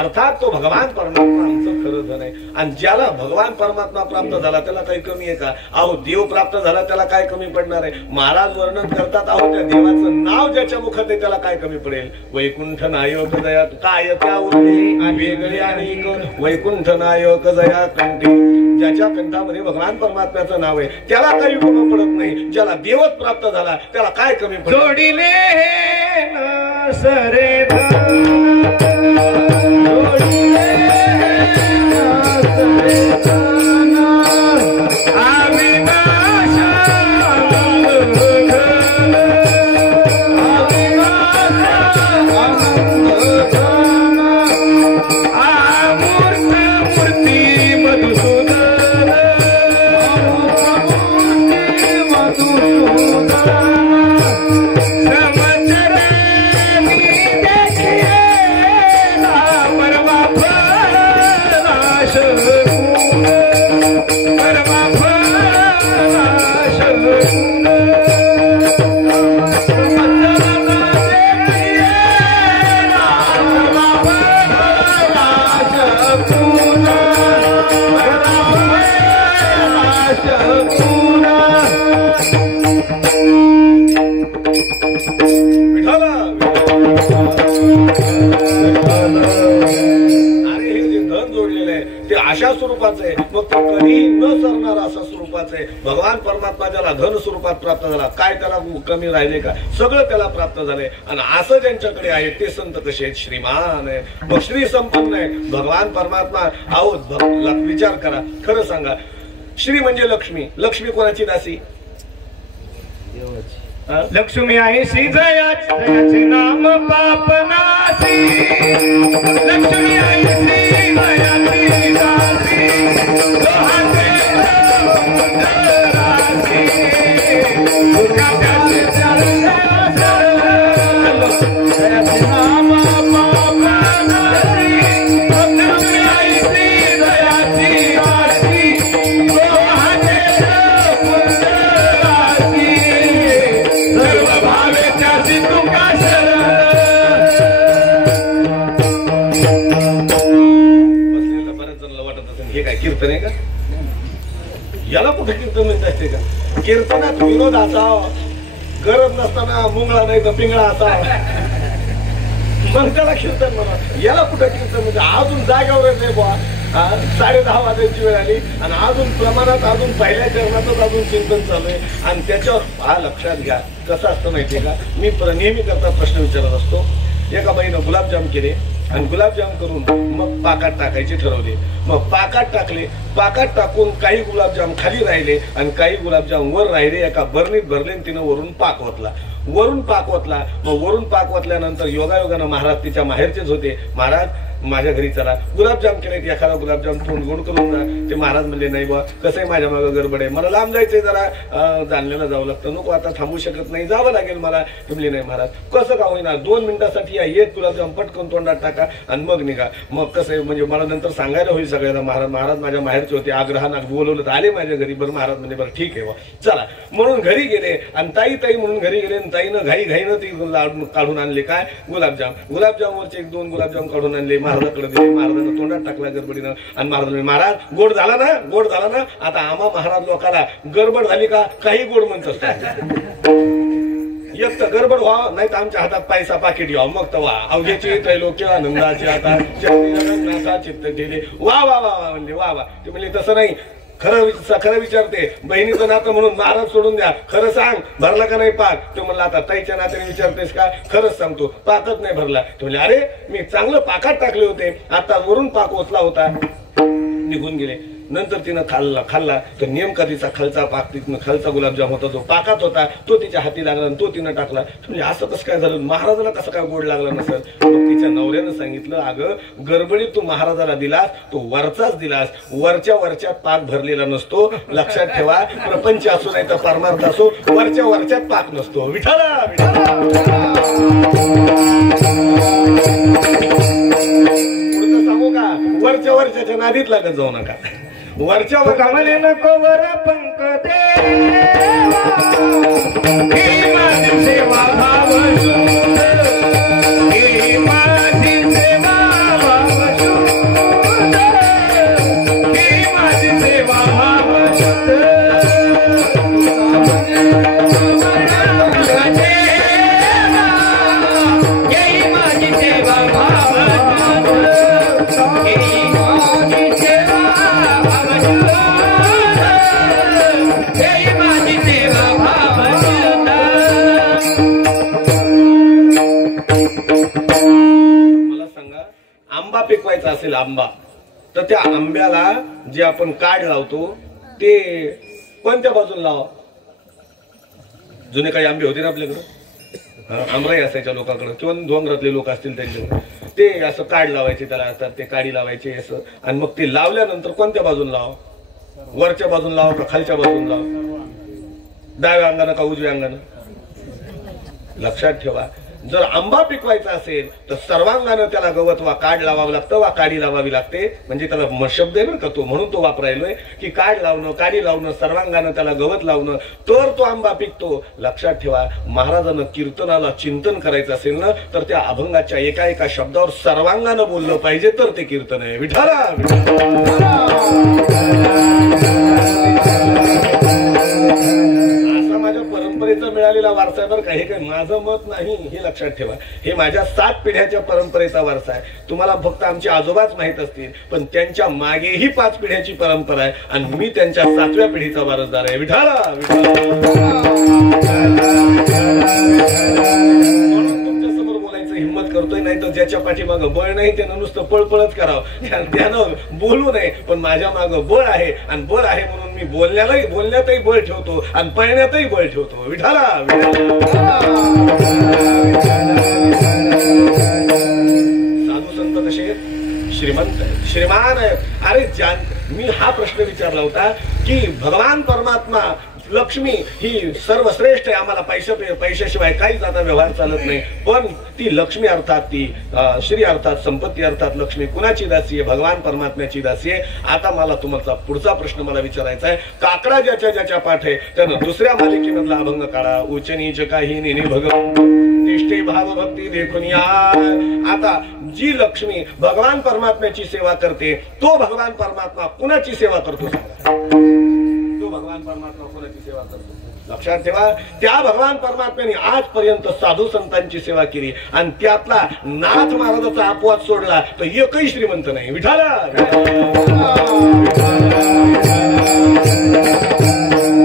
अर्थात तो भगवान परमात्मा आमचं खरं धन आहे. आणि ज्याला भगवान परमात्मा प्राप्त झाला त्याला काही कमी आहे का? अहो देव प्राप्त झाला त्याला काय कमी पडणार आहे? महाराज वर्णन करतात, अहो त्या देवाचं नाव ज्याच्या मुखात आहे त्याला काय कमी पडेल? वैकुंठ नायक दया काय त्या वेगळे आणि वैकुंठ नायक दया कंठी, ज्याच्या कंठामध्ये भगवान परमात्म्याचं नाव आहे त्याला काही कमी पडत नाही. ज्याला देवच प्राप्त झाला त्याला काय कमी पडेल? जोडिले सरे अशा स्वरूपाचं आहे, मग ते कधी न सरणार अशा स्वरूपाचं आहे. भगवान परमात्मा ज्याला धन स्वरूपात प्राप्त झाला, काय त्याला कमी राहिले का? सगळं त्याला प्राप्त झालंय. आणि असं ज्यांच्याकडे आहे ते संत कसे आहेत? श्रीमान आहे, मग श्री संपन्न आहे भगवान परमात्मा. आहो विचार करा, खरं सांगा, श्री म्हणजे लक्ष्मी. लक्ष्मी कोणाची दासी? लक्ष्मी आहे श्री जयाचे नाम पापनासी. लक्ष्मी आहे श्री जयाची दासी, लोहाचे रासी, जयाचे नाम पापनासी. लक्ष्मी आहे श्री जयाची दासी, लोहाचे रासी, सर्व भावे त्याची तुका शरण. बसलेलं बऱ्याच जणांना वाटत असेल हे काय कीर्तन आहे का? याला कुठे कीर्तन म्हणत असते का? कीर्तनात विनोद असावा, गरज नसताना मुंगळा नाही तर पिंगळा असावा, मग त्याला कीर्तन म्हणा. याला कुठे कीर्तन म्हणजे अजून जागेवर नाही बुवा. 10:30 वाजायची वेळ आली आणि अजून प्रमाणात अजून पहिल्या चरणातच अजून चिंतन चालू आहे. आणि त्याच्यावर लक्षात घ्या कसं असतं माहितीये का? मी नेहमी करता प्रश्न विचारत असतो. एका बाईनं गुलाबजाम केले आणि गुलाबजाम करून मग पाकात टाकायचे ठरवले. मग पाकात टाकले, पाकात टाकून काही गुलाबजाम खाली राहिले आणि काही गुलाबजाम वर राहिले. एका बरणीत भरले आणि तिनं वरून पाक ओतला. वरून पाक ओतला. मग वरून पाक ओतल्यानंतर योगायोगानं महाराज तिच्या माहेरचेच होते. महाराज माझ्या घरी चला, गुलाबजाम केले. एखादा गुलाबजाम तोंड गोड करून जा. ते महाराज म्हणले नाही बा, कसं आहे माझ्या मागं गडबड आहे, मला लांब जायचंय, जरा जालन्याला जावं लागतं, नको आता थांबू शकत नाही, जावं लागेल मला. ते म्हणले नाही महाराज, कसं का होईना 2 मिनिटासाठी या, एक गुलाबजाम पटकन तोंडात टाका आणि मग निघा. मग कसं आहे म्हणजे मला नंतर सांगायला होईल सगळ्यांना, महाराज माझ्या माहेरचे होते, आग्रहानं बोलवलं तर आले माझ्या घरी. बरं महाराज म्हणजे बरं ठीक आहे बा चला म्हणून घरी गेले. आणि ताई म्हणून घरी गेले आणि ताईनं घाईनं ती काढून आणले काय? गुलाबजाम. गुलाबजामवरचे 1-2 गुलाबजाम काढून आणले, महाराजाकडे दिले. महाराजांना तोंडात टाकला गडबडीनं. आणि महाराज महाराज गोड झाला ना, गोड झाला ना. आता आम्हा महाराज लोकांना गडबड झाली का काही गोड म्हणत असतात. एक तर गडबड व्हा, नाही तर आमच्या हातात पैसा पाकिट यावं, मग तर वा अवघ्याची त्रैलोक्य आनंदाची आता चित्त ठेले. वा वा वा म्हणले, वा वा. ते म्हणले तसं नाही, खरं विचारते, बहिणीचं नातं म्हणून महाराज सोडून द्या, खरं सांग भरला का नाही पाक? तो म्हणला आता ताईच्या नात्याने विचारतेस का? खरंच सांगतो, पाकच नाही भरला. तो म्हणले अरे मी चांगलं पाकात टाकले होते, आता वरून पाक ओतला होता. निघून गेले. नंतर तिनं खाल्ला तर नेमका तिचा खालचा पाक, तिथनं खालचा गुलाबजाम होता जो पाकात होता तो तिच्या हाती लागला आणि तो तिनं टाकला. म्हणजे असं कसं काय झालं? महाराजाला कसं काय गोड लागला नसेल? मग तिच्या नवऱ्यानं सांगितलं, अगं गडबडीत तू महाराजाला दिलास, तो वरचाच दिलास, वरच्यात पाक भरलेला नसतो. लक्षात ठेवा, प्रपंच असो नाही तर परमार्थ असो, वरच्यात पाक नसतो. विठाला सांगू का? वरच्याच्या नादीत लागत जाऊ नका. वरच्या कमले नको वर पंक देवा, ही माझी सेवा भाव, ही माझी सेवा भाव. असेल आंबा, तर त्या आंब्याला जे आपण काढ लावतो ते कोणत्या बाजूला लावा? जुने काही आंबे होते ना आपल्याकडं, आंबराई असायच्या लोकांकडे किंवा डोंगरातले लोक असतील त्यांच्याकडे, ते असं काढ लावायचे त्याला, असतात ते काडी लावायचे असं, आणि मग ते लावल्यानंतर कोणत्या बाजूला लावा? वरच्या बाजूला लावा का खालच्या बाजूला लावा? डाव्या अंगानं का उजव्या अंगानं? लक्षात ठेवा, जर आंबा पिकवायचा असेल तर सर्वांगानं त्याला गवत वा काढ लावावं लागतं वा काडी लावावी लागते. म्हणजे त्याला शब्द आहे ना तो, म्हणून तो वापरायलोय की काढ लावणं, काडी लावणं, सर्वांगानं त्याला गवत लावणं, तर तो आंबा पिकतो. लक्षात ठेवा, महाराजांना कीर्तनाला चिंतन करायचं असेल ना तर त्या अभंगाच्या एका एका शब्दावर सर्वांगानं बोललं पाहिजे तर ते कीर्तन आहे. विठाला माझ्या परंपरेचा मिळालेला वारसा आहे बरं का, हे काही माझं मत नाही, हे लक्षात ठेवा. हे माझ्या 7 पिढ्याच्या परंपरेचा वारसा आहे. तुम्हाला फक्त आमचे आजोबाच माहित असतील, पण त्यांच्या मागेही 5 पिढ्याची परंपरा आहे आणि मी त्यांच्या 7व्या पिढीचा वारसदार आहे. विठाला म्हणून तुमच्या समोर बोलायचं हिंमत करतोय, नाही तर ज्याच्या पाठीमागं बळ नाही त्यानं नुसतं पळपळच करावं, त्यानं बोलू नये. पण माझ्या मागं बळ आहे आणि बळ आहे म्हणून मी बोलण्यातही बळ ठेवतो आणि पळण्यातही बळ ठेवतो. विठाला साधू संत कसे श्रीमंत आहेत, श्रीमान आहेत. अरे मी हा प्रश्न विचारला होता की भगवान परमात्मा लक्ष्मी ही सर्वश्रेष्ठ आहे, आम्हाला पैशाशिवाय काहीच आता व्यवहार चालत नाही, पण ती लक्ष्मी अर्थात ती श्री अर्थात संपत्ती अर्थात लक्ष्मी कुणाची दासी आहे? भगवान परमात्म्याची दासी आहे. आता मला तुमचा पुढचा प्रश्न मला विचारायचा आहे, काकडा ज्याच्या पाठ आहे त्यानं दुसऱ्या मालिकेमधला अभंग काढा. उच्च नीच काही नेने भगवंत तिष्ठे भाव भक्ती देखून या. आता जी लक्ष्मी भगवान परमात्म्याची सेवा करते तो भगवान परमात्मा कुणाची सेवा करतो? भगवान परमात्मा कोणाची सेवा करतो? लक्षात ठेवा, त्या भगवान परमात्म्याने आजपर्यंत साधू संतांची सेवा केली आणि त्यातला नाथ महाराजाचा अपवाद सोडला तर एकही श्रीमंत नाही. विठाला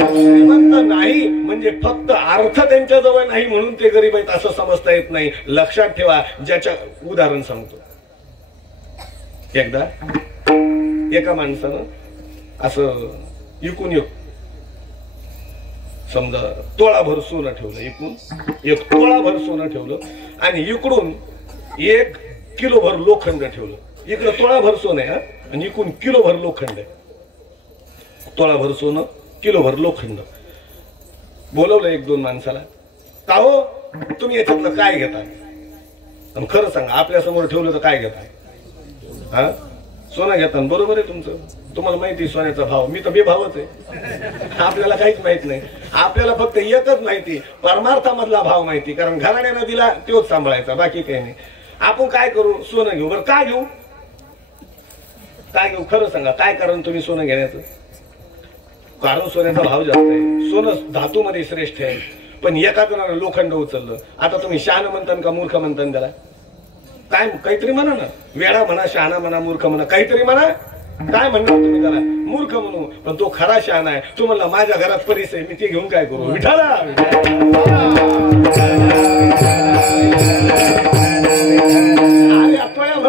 श्रीमंत नाही म्हणजे फक्त अर्थ त्यांच्या जवळ नाही म्हणून ते गरीब आहेत असं समजता येत नाही. लक्षात ठेवा, ज्याच्या उदाहरण सांगतो. एकदा एका माणसानं असं इकून समजा तोळाभर सोनं ठेवलं, इकून 1 तोळाभर सोनं ठेवलं आणि इकडून 1 किलोभर लोखंड ठेवलं. इकडं तोळाभर सोनं आहे आणि इकडून किलोभर लोखंड आहे. तोळाभर सोनं, किलोभर लोखंड. बोलवलं 1-2 माणसाला, का हो तुम्ही याच्यातलं काय घेता? आणि खरं सांगा, आपल्या समोर ठेवलं तर काय घेता? हा, सोनं घेता. बरोबर आहे तुमचं, तुम्हाला माहिती सोन्याचा भाव. मी तर बेभावच आहे, आपल्याला काहीच माहित नाही. आपल्याला फक्त एकच माहिती, परमार्थामधला भाव माहिती, कारण घराण्यानं दिला तोच सांभाळायचा, बाकी काही नाही. आपण काय करू? सोनं घेऊ. बरं काय घेऊ? काय घेऊ खरं सांगा, काय कारण तुम्ही सोनं घेण्याचं? कारण सोन्याचा भाव जास्त आहे, सोनं धातूमध्ये श्रेष्ठ आहे. पण एका जणानं लोखंड उचललं, आता तुम्ही शहाणं म्हणता का मूर्ख म्हणता त्याला? काय काहीतरी म्हणा ना, वेडा म्हणा, शहाणा म्हणा, मूर्ख म्हणा, काहीतरी म्हणा. काय म्हणणार तुम्ही त्याला? मूर्ख म्हणू, पण तो खरा शहाणा आहे. तू म्हणला माझ्या घरात परीस आहे, मी ते घेऊन काय करू? विठाला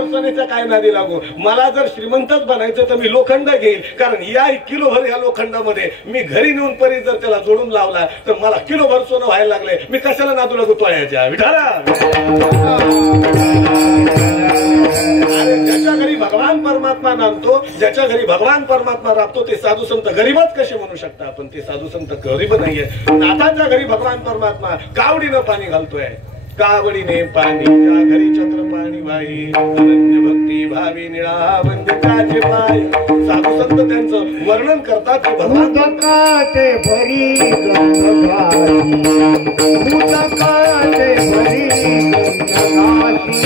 सोन्याच्या काय नादी लागू. मला जर श्रीमंतच बनायचं तर मी लोखंड घेईल, कारण या किलोभर या लोखंडामध्ये मी घरी नेऊन परी जर त्याला जोडून लावला तर मला किलोभर सोनं व्हायला लागले. मी कशाला नादू लागू तोळ्याच्या? विठाला ज्याच्या घरी भगवान परमात्मा नांदतो, ज्याच्या घरी भगवान परमात्मा राबतो ते साधू संत गरीबच कसे म्हणू शकता? पण ते साधू संत गरीब नाहीये. नाथाच्या घरी भगवान परमात्मा कावडीनं पाणी घालतोय, कावडीने पाणी त्या घरी चक्र पाणी वाई, अनन्य भक्ती भावी निळा वंदिताचे पाय. साधू संत त्यांचं वर्णन करतात की भगवान उदकाचे भरी गंगाची, उदकाचे भरी गंगाची,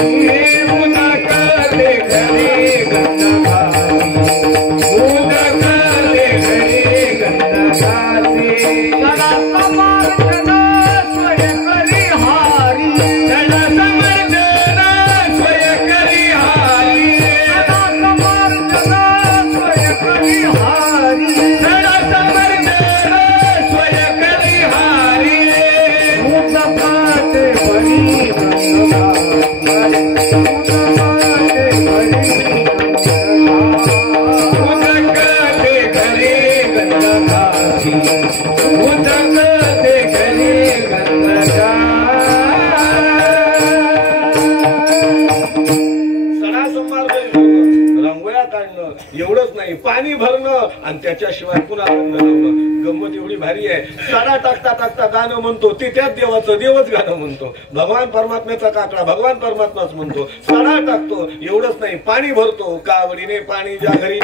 उदकाचे घरी गंगाची, उदकाचे घरी गंगाची. सदा समर्थ Thank you. उदकते घरी गंगा सणा समारंभ रांगोळ्या काढणं एवढंच नाही, पाणी भरणं आणि त्याच्याशिवाय पुन्हा आनंद लावणं. गंमत एवढी भारी आहे. सडा टाकता टाकता गाणं म्हणतो ते त्याच देवाचं, देवच गाणं म्हणतो. भगवान परमात्म्याचा काकडा भगवान परमात्माच म्हणतो. सडा टाकतो एवढंच नाही, पाणी भरतो. कावडीने पाणी ज्या घरी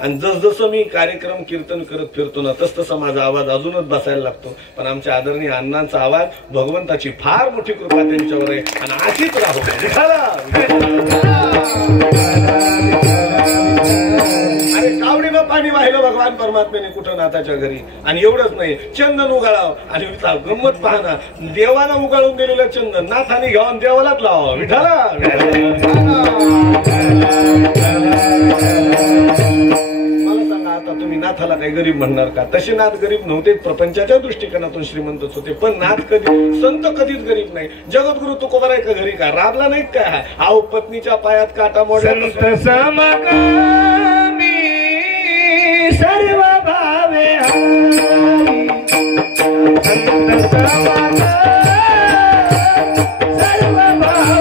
आणि जसजसं मी कार्यक्रम कीर्तन करत फिरतो ना तसतसा माझा आवाज अजूनच बसायला लागतो. पण आमच्या आदरणीय अण्णांचा आवाज भगवंताची फार मोठी कृपा त्यांच्यावर आहे आणि अशीच राहू. अरे कावडीनं पाणी वाहिलं भगवान परमात्म्याने कुठं नाथाच्या घरी. आणि एवढंच नाही, चंदन उगाळाव. आणि गंमत पाहना, देवानं उगाळून दिलेलं चंदन नाथाने घेऊन देवालाच लावा. विठाला मला सांगा, आता तुम्ही नाथाला काही गरीब म्हणणार का? तसे नाथ गरीब नव्हते, प्रपंचाच्या दृष्टिकोनातून श्रीमंतच होते. पण नाथ कधी संत कधीच गरीब नाही. जगद्गुरु तुकोबाराय का घरी का राबला नाही काय? आहो पत्नीच्या पायात काटा मोडला. सर्व भावे सर्व भावे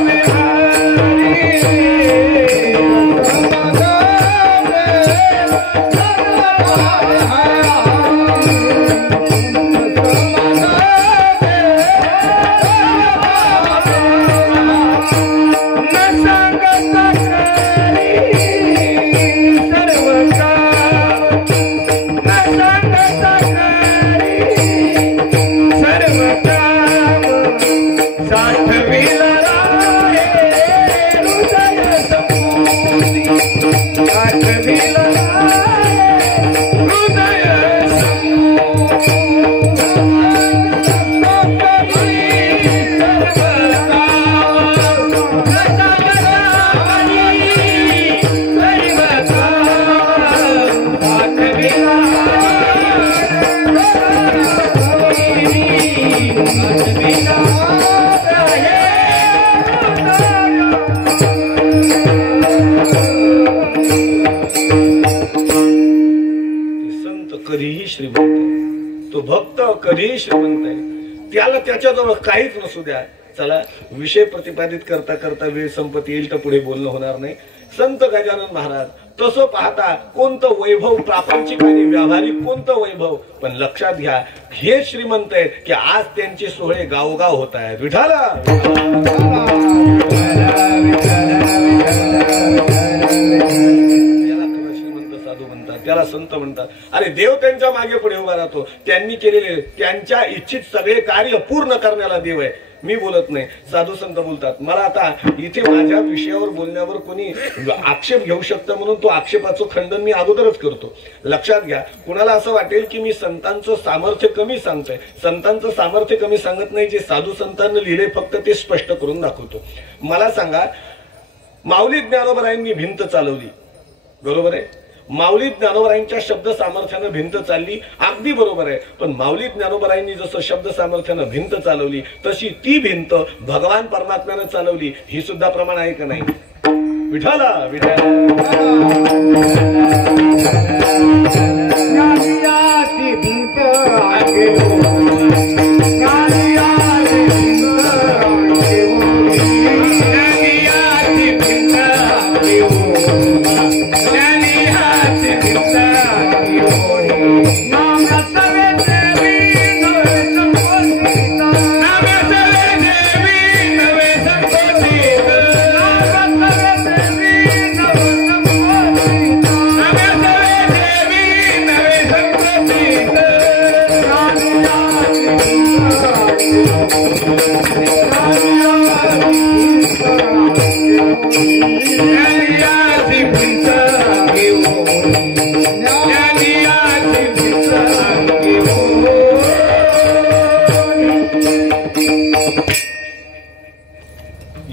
कधीही श्रीमंत आहे, तो भक्त कधीही श्रीमंत आहे. त्याला त्याच्याजवळ काहीच नसू द्या. चला, विषय प्रतिपादित करता करता वेळ संपत येईल तर पुढे बोलणं होणार नाही. संत गजानन महाराज तसं पाहता कोणतं वैभव प्रापंचिक आणि व्यावहारिक कोणतं वैभव, पण लक्षात घ्या हे श्रीमंत आहेत की आज त्यांचे सोहळे गावोगाव होत आहेत. विठाला त्याला संत म्हणतात. अरे देव त्यांच्या मागे पुढे उभा राहतो. त्यांनी केलेले त्यांच्या इच्छित सगळे कार्य पूर्ण करण्याला देव आहे. मी बोलत नाही, साधू संत बोलतात. मला आता इथे माझ्या विषयावर बोलण्यावर कोणी आक्षेप घेऊ शकतं म्हणून तो आक्षेपाचं खंडन मी अगोदरच करतो. लक्षात घ्या, कुणाला असं वाटेल की मी संतांचं सामर्थ्य कमी सांगतोय. संतांचं सामर्थ्य कमी सांगत नाही. जे साधू संतांनी लिहिले फक्त ते स्पष्ट करून दाखवतो. मला सांगा, माऊली ज्ञानोबरायांनी भिंत चालवली, बरोबर आहे. माऊली ज्ञानोबरायांच्या शब्द सामर्थ्यानं भिंत चालली, अगदी बरोबर आहे. पण माऊली ज्ञानोबरायांनी जसं शब्द सामर्थ्यानं भिंत चालवली तशी ती भिंत भगवान परमात्म्यानं चालवली. ही सुद्धा प्रमाण आहे का नाही? विठाला विठाला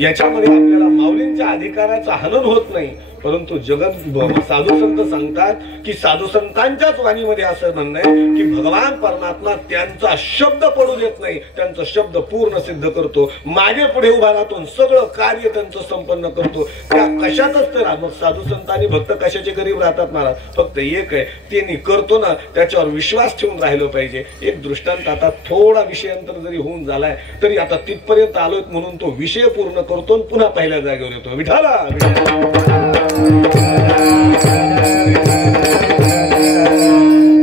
याच्यामध्ये आपल्याला माऊलींच्या अधिकाराचा हनन होत नाही, परंतु जगत साधू संत सांगतात की साधू संतांच्याच वाणीमध्ये असं म्हणणं आहे की भगवान परमात्मा त्यांचा शब्द पडू देत नाही, त्यांचा शब्द पूर्ण सिद्ध करतो, मागे पुढे उभा राहतो, सगळं कार्य त्यांचं संपन्न करतो. त्या कशातच तर मग साधू संतांनी भक्त कशाचे गरीब राहतात महाराज, फक्त एक आहे त्यांनी करतो ना त्याच्यावर विश्वास ठेवून राहिलो पाहिजे. एक दृष्टांत, आता थोडा विषयांतर जरी होऊन झालाय तरी आता तिथपर्यंत आलोय म्हणून तो विषय पूर्ण करतो आणि पुन्हा पहिल्या जागेवर येतो. विठाला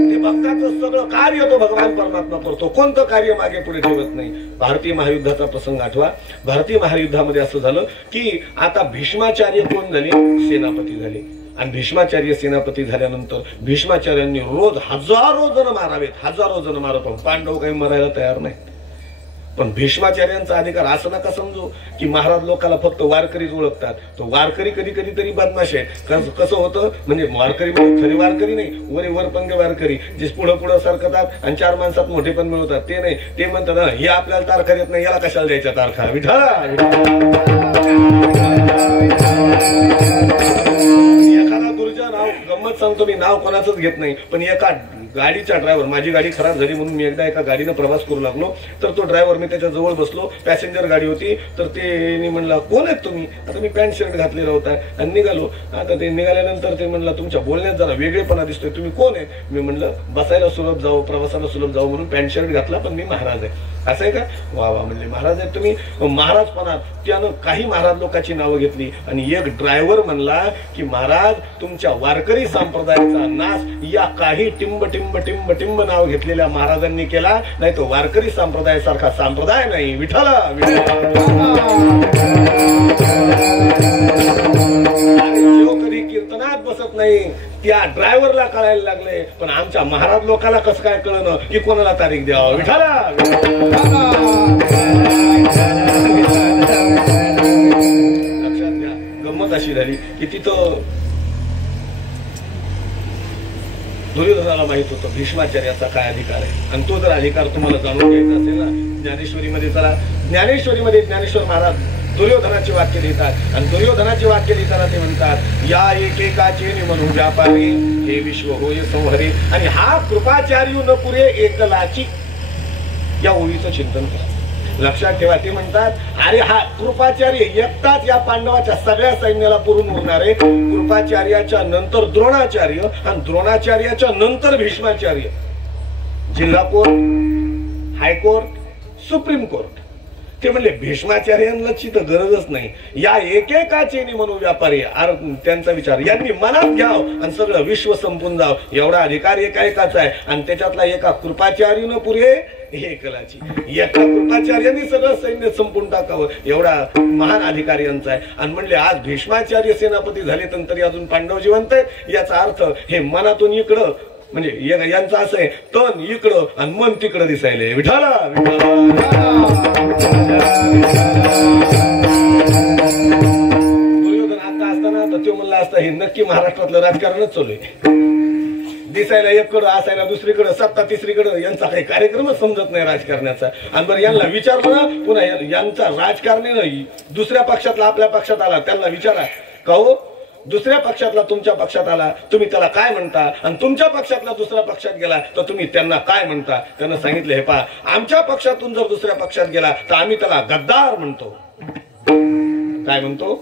ते भक्ताचं सगळं कार्य तो भगवान परमात्मा करतो, कोणतं कार्य मागे पुढे ठेवत नाही. भारतीय महायुद्धाचा प्रसंग आठवा. भारतीय महायुद्धामध्ये असं झालं की आता भीष्माचार्य कोण झाले, सेनापती झाले. आणि भीष्माचार्य सेनापती झाल्यानंतर भीष्माचार्यांनी रोज हजारो जण मारावेत, हजारो जण मारत. पांडव काही मरायला तयार नाही. पण भीष्माचार्यांचा अधिकार असं नका समजू की महाराज लोकांना फक्त वारकरीच ओळखतात. तो वारकरी कधी कधी तरी बदमाश आहे. कसं होतं म्हणजे वारकरी म्हणजे खरी वारकरी नाही, वरी वरपंगे वारकरी जे पुढं पुढं सरकतात आणि चार माणसात मोठे पण मिळवतात, ते नाही. ते म्हणतात हे आपल्याला तारखा देत नाही, याला कशाला द्यायच्या तारखा. विठाला एखादा दुर्जन नाव, गंमत सांगतो मी, नाव कोणाचंच घेत नाही, पण एका गाडीचा ड्रायव्हर, माझी गाडी खराब झाली म्हणून मी एकदा एका गाडीनं प्रवास करू लागलो, तर तो ड्रायव्हर, मी त्याच्या जवळ बसलो, पॅसेंजर गाडी होती, तर ते म्हणला कोण आहेत तुम्ही. आता मी पॅन्ट शर्ट घातलेला होता आणि निघालो. आता ते निघाल्यानंतर ते म्हणला तुमच्या बोलण्यात जरा वेगळेपणा दिसतोय, तुम्ही कोण आहे. मी म्हणलं बसायला सुलभ जाऊ, प्रवासाला सुलभ जाऊ म्हणून पॅन्ट शर्ट घातला, पण मी महाराज आहे. असं आहे का. वा वा म्हणले महाराज आहे तुम्ही. महाराजपणात त्यानं काही महाराज लोकांची नावं घेतली आणि एक ड्रायव्हर म्हणला की महाराज तुमच्या वारकरी संप्रदायाचा नाश या काही टिंब टिंब टिंब टिंब नाव घेतलेल्या महाराजांनी केला, नाही तो वारकरी संप्रदायासारखा संप्रदाय नाही. विठाला जो कधी कीर्तनात बसत नाही त्या ड्रायव्हरला कळायला लागले, पण आमच्या महाराज लोकांना कसं काय कळलं की कोणाला तारीख द्यावं. विठाला लक्षात घ्या. गंमत अशी झाली की तिथं दुर्योधनाला माहित होतं भीष्माचार्याचा काय अधिकार आहे, आणि तो जर अधिकार तुम्हाला जाणून घ्यायचा असेल ना, ज्ञानेश्वरीमध्ये चला. ज्ञानेश्वरीमध्ये ज्ञानेश्वर महाराज दुर्योधनाची वाक्य देतात आणि दुर्योधनाची वाक्य देताना ते म्हणतात या एकेकाचे निमनू व्यापारी हे विश्व होय संहरे. आणि हा कृपाचार्य न पुरे एकलाची, या ओळीचं चिंतन करा. लक्षात ठेवा. ते म्हणतात अरे हा कृपाचार्य एकटाच या पांडवाच्या सगळ्या सैन्याला पुरून उरणारे. कृपाचार्याच्या नंतर द्रोणाचार्य आणि द्रोणाचार्याच्या नंतर भीष्माचार्य. जिल्हा कोर्ट, हायकोर्ट, सुप्रीम कोर्ट. ते म्हणले भीष्माचार्यांची तर गरजच नाही, या एकेकाचे म्हणून व्यापारी. त्यांचा विचार यांनी मनात घ्याव आणि सगळं विश्व संपून जाव, एवढा अधिकार एकाएकाचा आहे. आणि त्याच्यातला एका कृपाचार्य पुरे एकलाची, एका कृपाचार्यांनी सगळं सैन्य संपून टाकावं, एवढा महान अधिकार यांचा आहे. आणि म्हणले आज भीष्माचार्य सेनापती झाले तरी अजून पांडव जिवंत आहेत. याचा अर्थ हे मनातून इकडं म्हणजे यांचं असं आहे, तन इकडं आणि मन तिकडं दिसायले. विठाला दुर्योधन आता असताना तर तो म्हणला असता हे नक्की महाराष्ट्रातलं राजकारणच चालू आहे. दिसायला एककडं, असायला दुसरीकडं, सत्ता तिसरीकडं, यांचा काही कार्यक्रमच समजत नाही राजकारणाचा. आणि बरं यांना विचारलं ना पुन्हा यांचा राजकारणी दुसऱ्या पक्षातला आपल्या पक्षात आला, त्यांना विचारा का हो दुसऱ्या पक्षातला तुमच्या पक्षात आला तुम्ही त्याला काय म्हणता, आणि तुमच्या पक्षातला दुसऱ्या पक्षात गेला तर तुम्ही त्यांना काय म्हणता. त्यांना सांगितलं हे पहा, आमच्या पक्षातून जर दुसऱ्या पक्षात गेला तर आम्ही त्याला गद्दार म्हणतो. काय म्हणतो?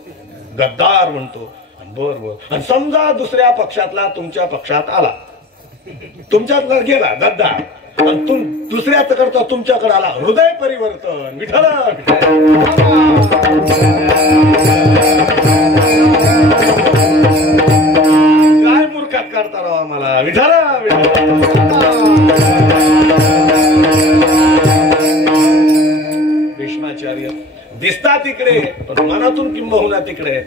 गद्दार म्हणतो. बर बर. आणि समजा दुसऱ्या पक्षातला तुमच्या पक्षात आला, तुमच्यातला गेला गद्दार, आणि दुसऱ्याच करता तुमच्याकडे आला हृदय परिवर्तन. विठाला काय मूर्खात काढता राव आम्हाला. विठाला भीष्माचार्य दिसतात तिकडे पण मनातून किंबहुना तिकडे.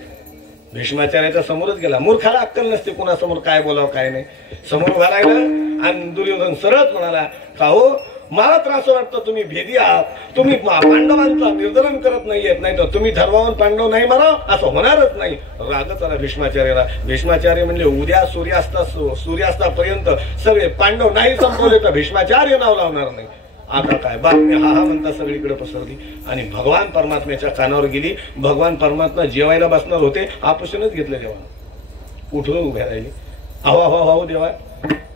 भीष्माचार्याच्या समोरच गेला. मूर्खाला अक्कल नसते कोणासमोर काय बोलावं काय नाही. समोर उभा राहिला आणि दुर्योधन सरळ म्हणाला का हो मला तर असं वाटतं तुम्ही भेदी आहात, तुम्ही पांडवांचा निर्धारण करत नाहीयेत, नाही तर तुम्ही ठरवावून पांडव नाही म्हणा असं होणारच नाही. रागच आला भीष्माचार्याला. भीष्माचार्य म्हणले उद्या सूर्यास्तापर्यंत सगळे पांडव नाही संपवले तर भीष्माचार्य नाव लावणार नाही. आता काय बातमी हा म्हणता सगळीकडे पसरली आणि भगवान परमात्म्याच्या कानावर गेली. भगवान परमात्मा जेवायला बसणार होते, आपुषणच घेतलं देवा, उठून उभ्या राहिली. अहो अहो अहो देवा,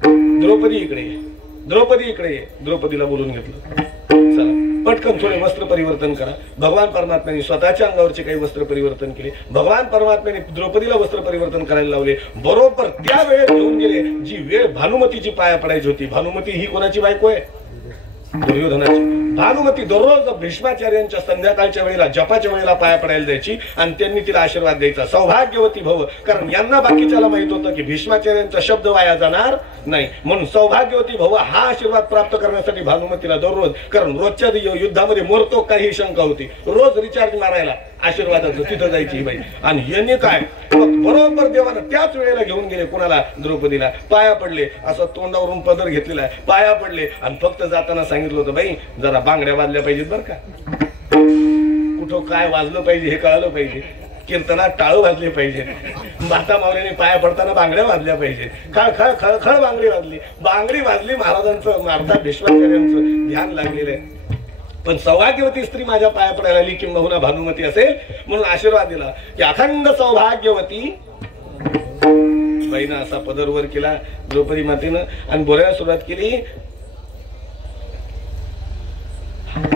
द्रौपदी इकडे ये, द्रौपदी इकडे ये. द्रौपदीला बोलून घेतलं. चला पटकन थोडे वस्त्र परिवर्तन करा. भगवान परमात्म्याने स्वतःच्या अंगावरचे काही वस्त्र परिवर्तन केले. भगवान परमात्म्याने द्रौपदीला वस्त्र परिवर्तन करायला लावले. बरोबर त्या वेळेत घेऊन गेले जी वेळ भानुमतीची पाया पडायची होती. भानुमती ही कोणाची बायको आहे? दुर्योधनाची. भानुमती दररोज भीष्माचार्यांच्या संध्याकाळच्या वेळेला जपाच्या वेळेला पाया पडायला जायची आणि त्यांनी तिला आशीर्वाद द्यायचा, सौभाग्यवती भव. कारण यांना बाकीच्याला माहित होतं की भीष्माचार्यांचा शब्द वाया जाणार नाही, म्हणून सौभाग्यवती भव हा आशीर्वाद प्राप्त करण्यासाठी भानुमतीला दररोज, कारण रोजच्या युद्धामध्ये मरतो काही शंका होती, रोज रिचार्ज मारायला आशीर्वादाचं तिथं जायची ही बाई. आणि यांनी काय बरोबर देवानं त्याच वेळेला घेऊन गेले. कुणाला? द्रौपदीला. पाया पडले, असं तोंडावरून पदर घेतलेला आहे, पाया पडले आणि फक्त जाताना सांगितलं होतं बाई जरा बांगड्या वाजल्या पाहिजेत बरं का, कुठं काय वाजलं पाहिजे हे कळलं पाहिजे, कीर्तनात टाळू वाजले पाहिजे, माता मावल्याने पाया पडताना बांगड्या वाजल्या पाहिजेत. खळ खळ खळ खळ बांगडी वाजली, बांगडी वाजली. महाराजांचं अर्थात भीष्माचार्यांचं ध्यान लागलेलं आहे. पण सौभाग्यवती स्त्री माझ्या पाया पडायला आली किंबहुना भानुमती असेल म्हणून आशीर्वाद दिला की अखंड सौभाग्यवती बाईनं असा पदरवर केला द्रौपदी मातेनं आणि बोलायला सुरुवात केली.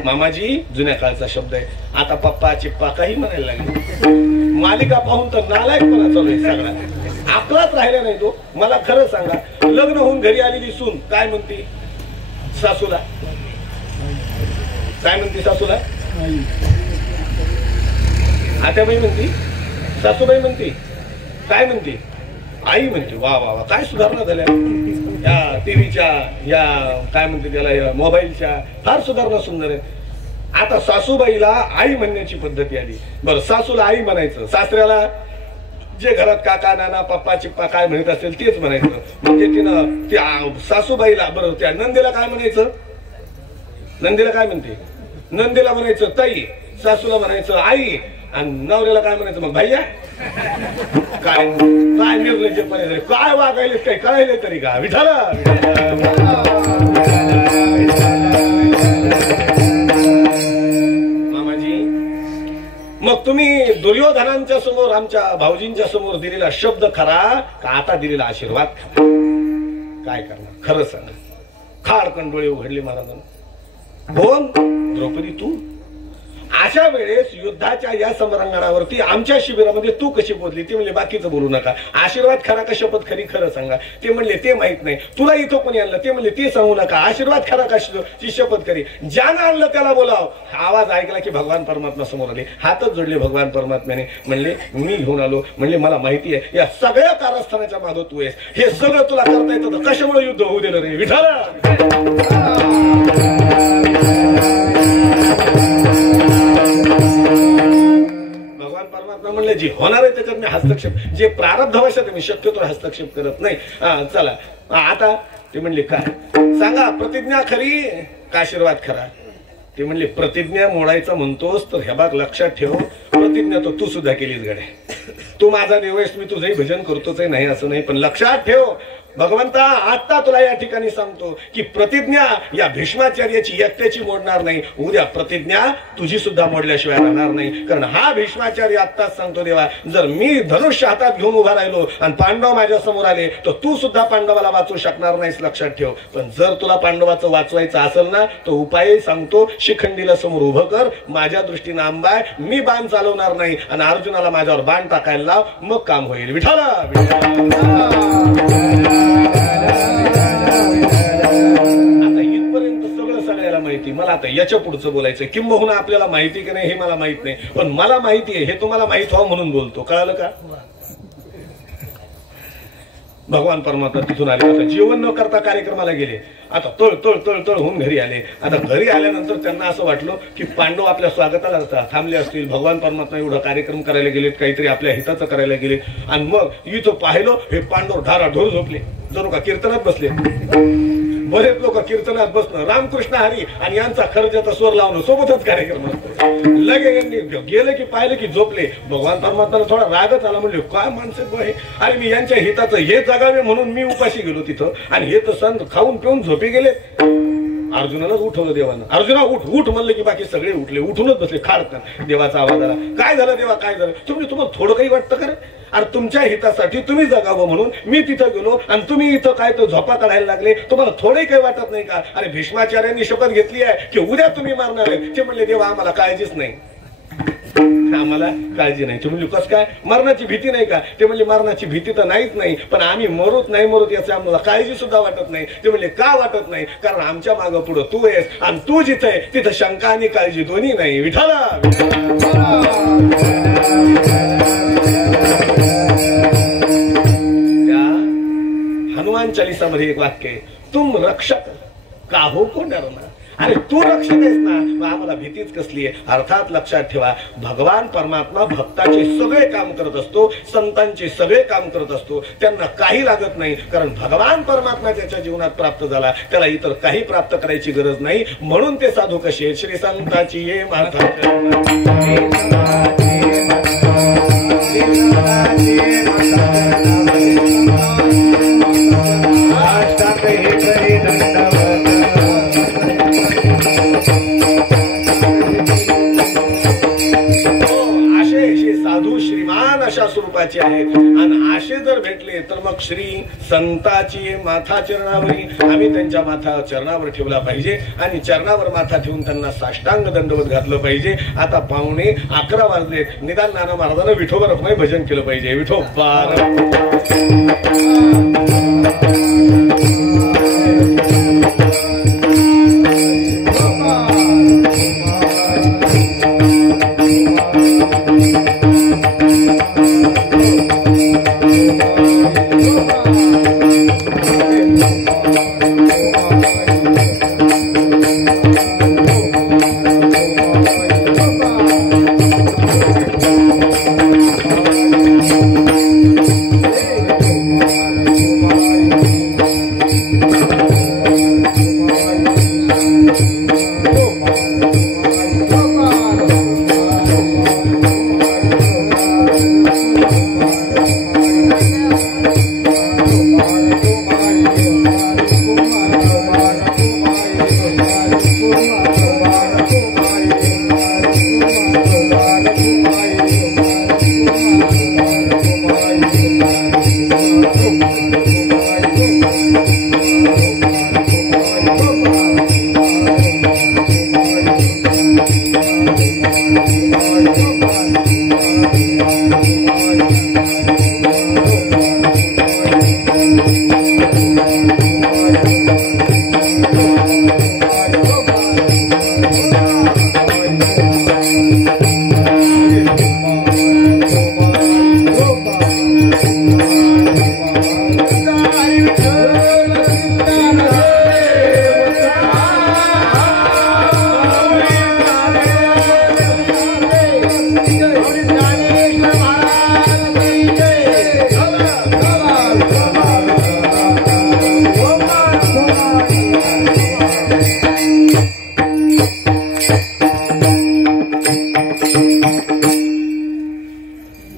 मामाजी जुन्या काळचा शब्द आहे, आता पप्पा चिप्पा काही म्हणायला लागले. मालिका पाहून तर नालायकपणा चालू आहे सगळा, आपलाच राहिला नाही तो. मला खरं सांगा, लग्न होऊन घरी आलेली सून काय म्हणते सासूला? काय म्हणते सासूला? आत्याबाई म्हणते, सासूबाई म्हणते, काय म्हणते? आई म्हणते. वा वा वा, काय सुधारणा झाल्या या टीव्हीच्या, या काय म्हणते त्याला मोबाईलच्या, फार सुधारणा सुंदर आहे. आता सासूबाईला आई म्हणण्याची पद्धती आली. बरं, सासूला आई म्हणायचं, सासऱ्याला जे घरात काका नाना पप्पा चिप्पा काय म्हणत असेल तेच म्हणायचं. म्हणजे तिनं त्या सासूबाईला, बरं त्या नंदीला काय म्हणायचं? नंदीला काय म्हणते? नंदीला म्हणायचं ताई, सासूला म्हणायचं आई आणि नवऱ्याला काय म्हणायचं मग भैया. काय काय निर्लज्जपणे काय वागायले काही कळायले तरी का? विठाला मामाजी, मग तुम्ही दुर्योधनांच्या समोर आमच्या भाऊजींच्या समोर दिलेला शब्द खरा का आता दिलेला आशीर्वाद खरा? काय करणार खरं सांगा. खाडकन डोळे उघडले महाराजांना. कोण? द्रौपदी तू. अशा वेळेस युद्धाच्या या समरांगणावरती आमच्या शिबिरामध्ये तू कशी बोलली? ते म्हणले बाकीचं बोलू नका, आशीर्वाद खरा का शपथ खरी खरं सांगा. ते म्हणले ते माहित नाही. तुला इथं कोणी आणलं? ते म्हणले ते सांगू नका, आशीर्वाद खरा का शपथ खरी? ज्यानं आणलं त्याला बोलाव. आवाज ऐकला की भगवान परमात्मा समोर आले, हातच जोडले भगवान परमात्म्याने. म्हणले मी घेऊन आलो. म्हणले मला माहिती आहे या सगळ्या कारस्थानाच्या मागं तू आहेस, हे सगळं तुला करता येतं तर कशामुळे युद्ध होऊ दिलं रे विठाला? भगवान परमात्मा म्हणले जी होणार आहे त्याच्यात मी हस्तक्षेप, जे प्रारब्धवशात मी शक्यतो हस्तक्षेप करत नाही. चला आता ते म्हणले काय सांगा, प्रतिज्ञा खरी का आशीर्वाद खरा? ते म्हणले प्रतिज्ञा मोडायचं म्हणतोस तर हे बाग लक्षात ठेव, प्रतिज्ञा तो तू सुद्धा केलीस गड्या. तू माझा देव आहेस, मी तुझंही भजन करतोच आहे, नाही असं नाही, पण लक्षात ठेव भगवंता आता तुला या ठिकाणी सांगतो की प्रतिज्ञा या भीष्माचार्याची एकट्याची मोडणार नाही. उद्या प्रतिज्ञा तुझी सुद्धा मोडल्याशिवाय राहणार नाही. कारण हा भीष्माचार्य आत्ताच सांगतो देवा, जर मी धनुष्य हातात घेऊन उभा राहिलो आणि पांडव माझ्या समोर आले तर तू सुद्धा पांडवाला वाचवू शकणार नाहीस, लक्षात ठेव. पण जर तुला पांडवाचं वाचवायचं असेल ना तो उपाय सांगतो, शिखंडीला समोर उभं कर, माझ्या दृष्टीनं आंबाय, मी बाण चालवणार नाही आणि अर्जुनाला माझ्यावर बाण टाकायला लाव, मग काम होईल. विठाला आता इथपर्यंत सगळं सगळ्याला माहिती. मला आता याच्या पुढचं बोलायचं, किंबहुना आपल्याला माहिती की नाही हे मला माहित नाही, पण मला माहिती आहे हे तुम्हाला माहित व्हावं म्हणून बोलतो. कळालं का? भगवान परमात्मा तिथून आले. आता जेवण न करता कार्यक्रमाला गेले. आता तळ तळ तळ तळ होऊन घरी आले. आता घरी आल्यानंतर त्यांना असं वाटलं की पांडव आपल्या स्वागताला थांबले असतील, भगवान परमात्मा एवढा कार्यक्रम करायला गेलेत, काहीतरी आपल्या हिताचं करायला गेले. आणि मग इथं पाहिलं हे पांडव ढाराढोर झोपले, जणू का कीर्तनात बसले. बरेच लोक कीर्तनात बसणं, रामकृष्ण हरी आणि यांचा खर्चाचा स्वर लावणं सोबतच कार्यक्रम असतो. लगे यांनी गेलं की पाहिलं की झोपले. भगवान परमात्माला थोडा रागच आला. म्हणले काय माणसं आहे, अरे मी यांच्या हिताचं हे जगावे म्हणून मी उपाशी गेलो तिथं आणि हे तर सण खाऊन पिऊन झोपी गेले. अर्जुनानंच उठवलं देवानं. अर्जुना उठ उठ म्हणलं की बाकी सगळे उठले, उठूनच बसले खाडकन. देवाचा आवाज आला, काय झालं देवा काय झालं? तुम्हाला थोडं काही वाटतं का रे? अरे तुमच्या हितासाठी तुम्ही जगावं म्हणून मी तिथं गेलो आणि तुम्ही इथं काय तो झोपा काढायला लागले, तुम्हाला थोडंही काही वाटत नाही का? अरे भीष्माचार्यांनी शपथ घेतली आहे की उद्या तुम्ही मारणार आहे. ते म्हणले देवा आम्हाला काळजीच नाही, आम्हाला काळजी नाही. ते म्हणजे कसं काय? मरणाची भीती नाही का? ते म्हणजे मरणाची भीती तर नाहीच नाही, पण आम्ही मरूत नाही मरूत याची आम्हाला काळजी सुद्धा वाटत नाही. ते म्हणजे का वाटत नाही? कारण आमच्या मागं पुढं तू आहेस आणि तू जिथे आहे तिथं शंका आणि काळजी दोन्ही नाही. विठाला त्या हनुमान चालीसामध्ये एक वाक्य आहे, तुम रक्षक काहो को डरना. अरे तू रक्षक आहेस ना, मग आम्हाला भीतीच कसली आहे? अर्थात लक्षात ठेवा, भगवान परमात्मा भक्ताचे सगळे काम करत असतो, संतांचे सगळे काम करत असतो. त्यांना काही लागत नाही, कारण भगवान परमात्मा त्याच्या जीवनात प्राप्त झाला, त्याला इतर काही प्राप्त करायची गरज नाही. म्हणून ते साधू कसे आहेत? श्री संताची ये माता साधू श्रीमान अशा स्वरूपाचे आहेत. आणि असे जर भेटले तर मग श्री संताची माथा चरणावरी, आम्ही त्यांच्या माथा चरणावर ठेवला पाहिजे आणि चरणावर माथा ठेवून त्यांना साष्टांग दंडवत घातलं पाहिजे. आता 11:15 वाजले, निदान नाना महाराजांना विठोबा रखमाई भजन केलं पाहिजे. विठोबा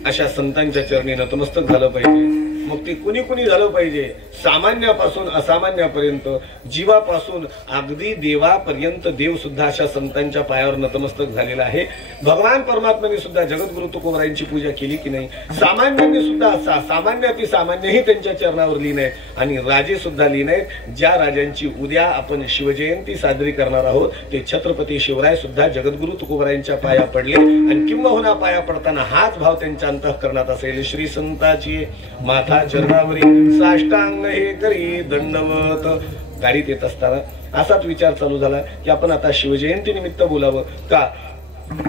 अशा संतांच्या चरणी नतमस्तक झालं पाहिजे. मग ते कुणी कुणी झालं पाहिजे? सामान्यापासून असामान्यापर्यंत, जीवापासून अगदी देवापर्यंत देव सुद्धा अशा संतांच्या पायावर नतमस्तक झालेला आहे. भगवान परमात्म्याने सुद्धा जगद्गुरु तुकोबरायांची पूजा केली की नाही? सामान्यांनी सुद्धा सामान्य अति सामान्यही त्यांच्या चरणावर लीन आहेत आणि राजे सुद्धा लीन आहेत. ज्या राजांची उद्या आपण शिवजयंती साजरी करणार आहोत ते छत्रपती शिवराय सुद्धा जगद्गुरु तुकोबरायांच्या पाया पडले आणि किंबहुना पाया पडताना हाच भाव त्यांच्या अंतःकरणात असेल, श्री संताची माथा चरणावरी साष्टांग हे करी दंडवत. गाडीत येत असताना असाच विचार चालू झाला की आपण आता शिवजयंती निमित्त बोलावं का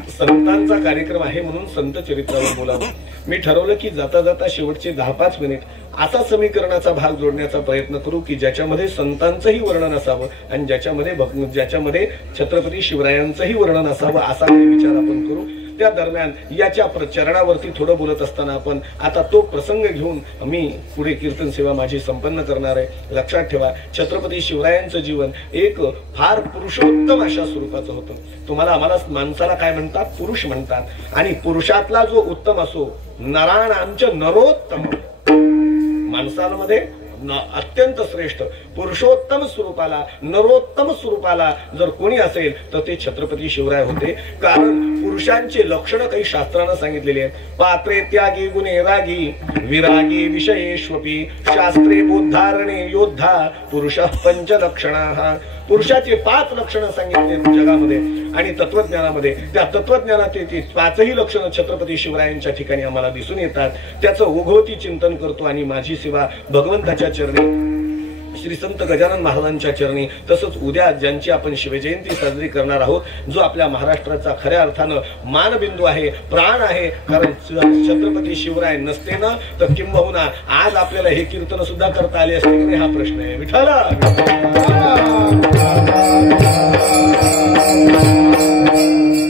संतांचा कार्यक्रम आहे म्हणून संत चरित्रावर बोलावं. मी ठरवलं की जाता जाता शेवटचे 10-5 मिनिट असा समीकरणाचा भाग जोडण्याचा प्रयत्न करू की ज्याच्यामध्ये संतांचंही वर्णन असावं आणि ज्याच्यामध्ये छत्रपती शिवरायांचंही वर्णन असावं, असा विचार आपण करू. त्या दरम्यान याच्या चरणावरती थोडं बोलत असताना आपण आता तो प्रसंग घेऊन मी पुढे कीर्तन सेवा माझी संपन्न करणार आहे. लक्षात ठेवा, छत्रपती शिवरायांचं जीवन एक फार पुरुषोत्तम अशा स्वरूपाचं होतं. तुम्हाला आम्हाला माणसाला काय म्हणतात? पुरुष म्हणतात. आणि पुरुषातला जो उत्तम असो, नराणांच नरोत्तम, माणसांमध्ये अत्यंत श्रेष्ठ पुरुषोत्तम स्वरूपाला नरोत्तम स्वरूपाला जर कोणी असेल तर ते छत्रपती शिवराय होते. कारण पुरुषांचे लक्षण काही शास्त्रानं सांगितलेली आहेत. पात्रे त्यागी गुणे रागी विरागी विषयेष्वपी शास्त्रे बोधारणे योद्धा पुरुष पंचलक्षणा. पुरुषाचे 5 लक्षणं सांगितले जगामध्ये आणि तत्वज्ञानामध्ये. त्या तत्वज्ञानाचे 5ही लक्षणं छत्रपती शिवरायांच्या ठिकाणी आम्हाला दिसून येतात. त्याचं ओघवती चिंतन करतो आणि माझी सेवा भगवंताच्या चरणी श्री संत गजानन महाराजांच्या चरणी तसंच उद्या ज्यांची आपण शिवजयंती साजरी करणार आहोत जो आपल्या महाराष्ट्राचा खऱ्या अर्थानं मानबिंदू आहे प्राण आहे. कारण छत्रपती शिवराय नसते ना तर किंबहुना आज आपल्याला हे कीर्तन सुद्धा करता आले असते की नाही हा प्रश्न आहे. विठाला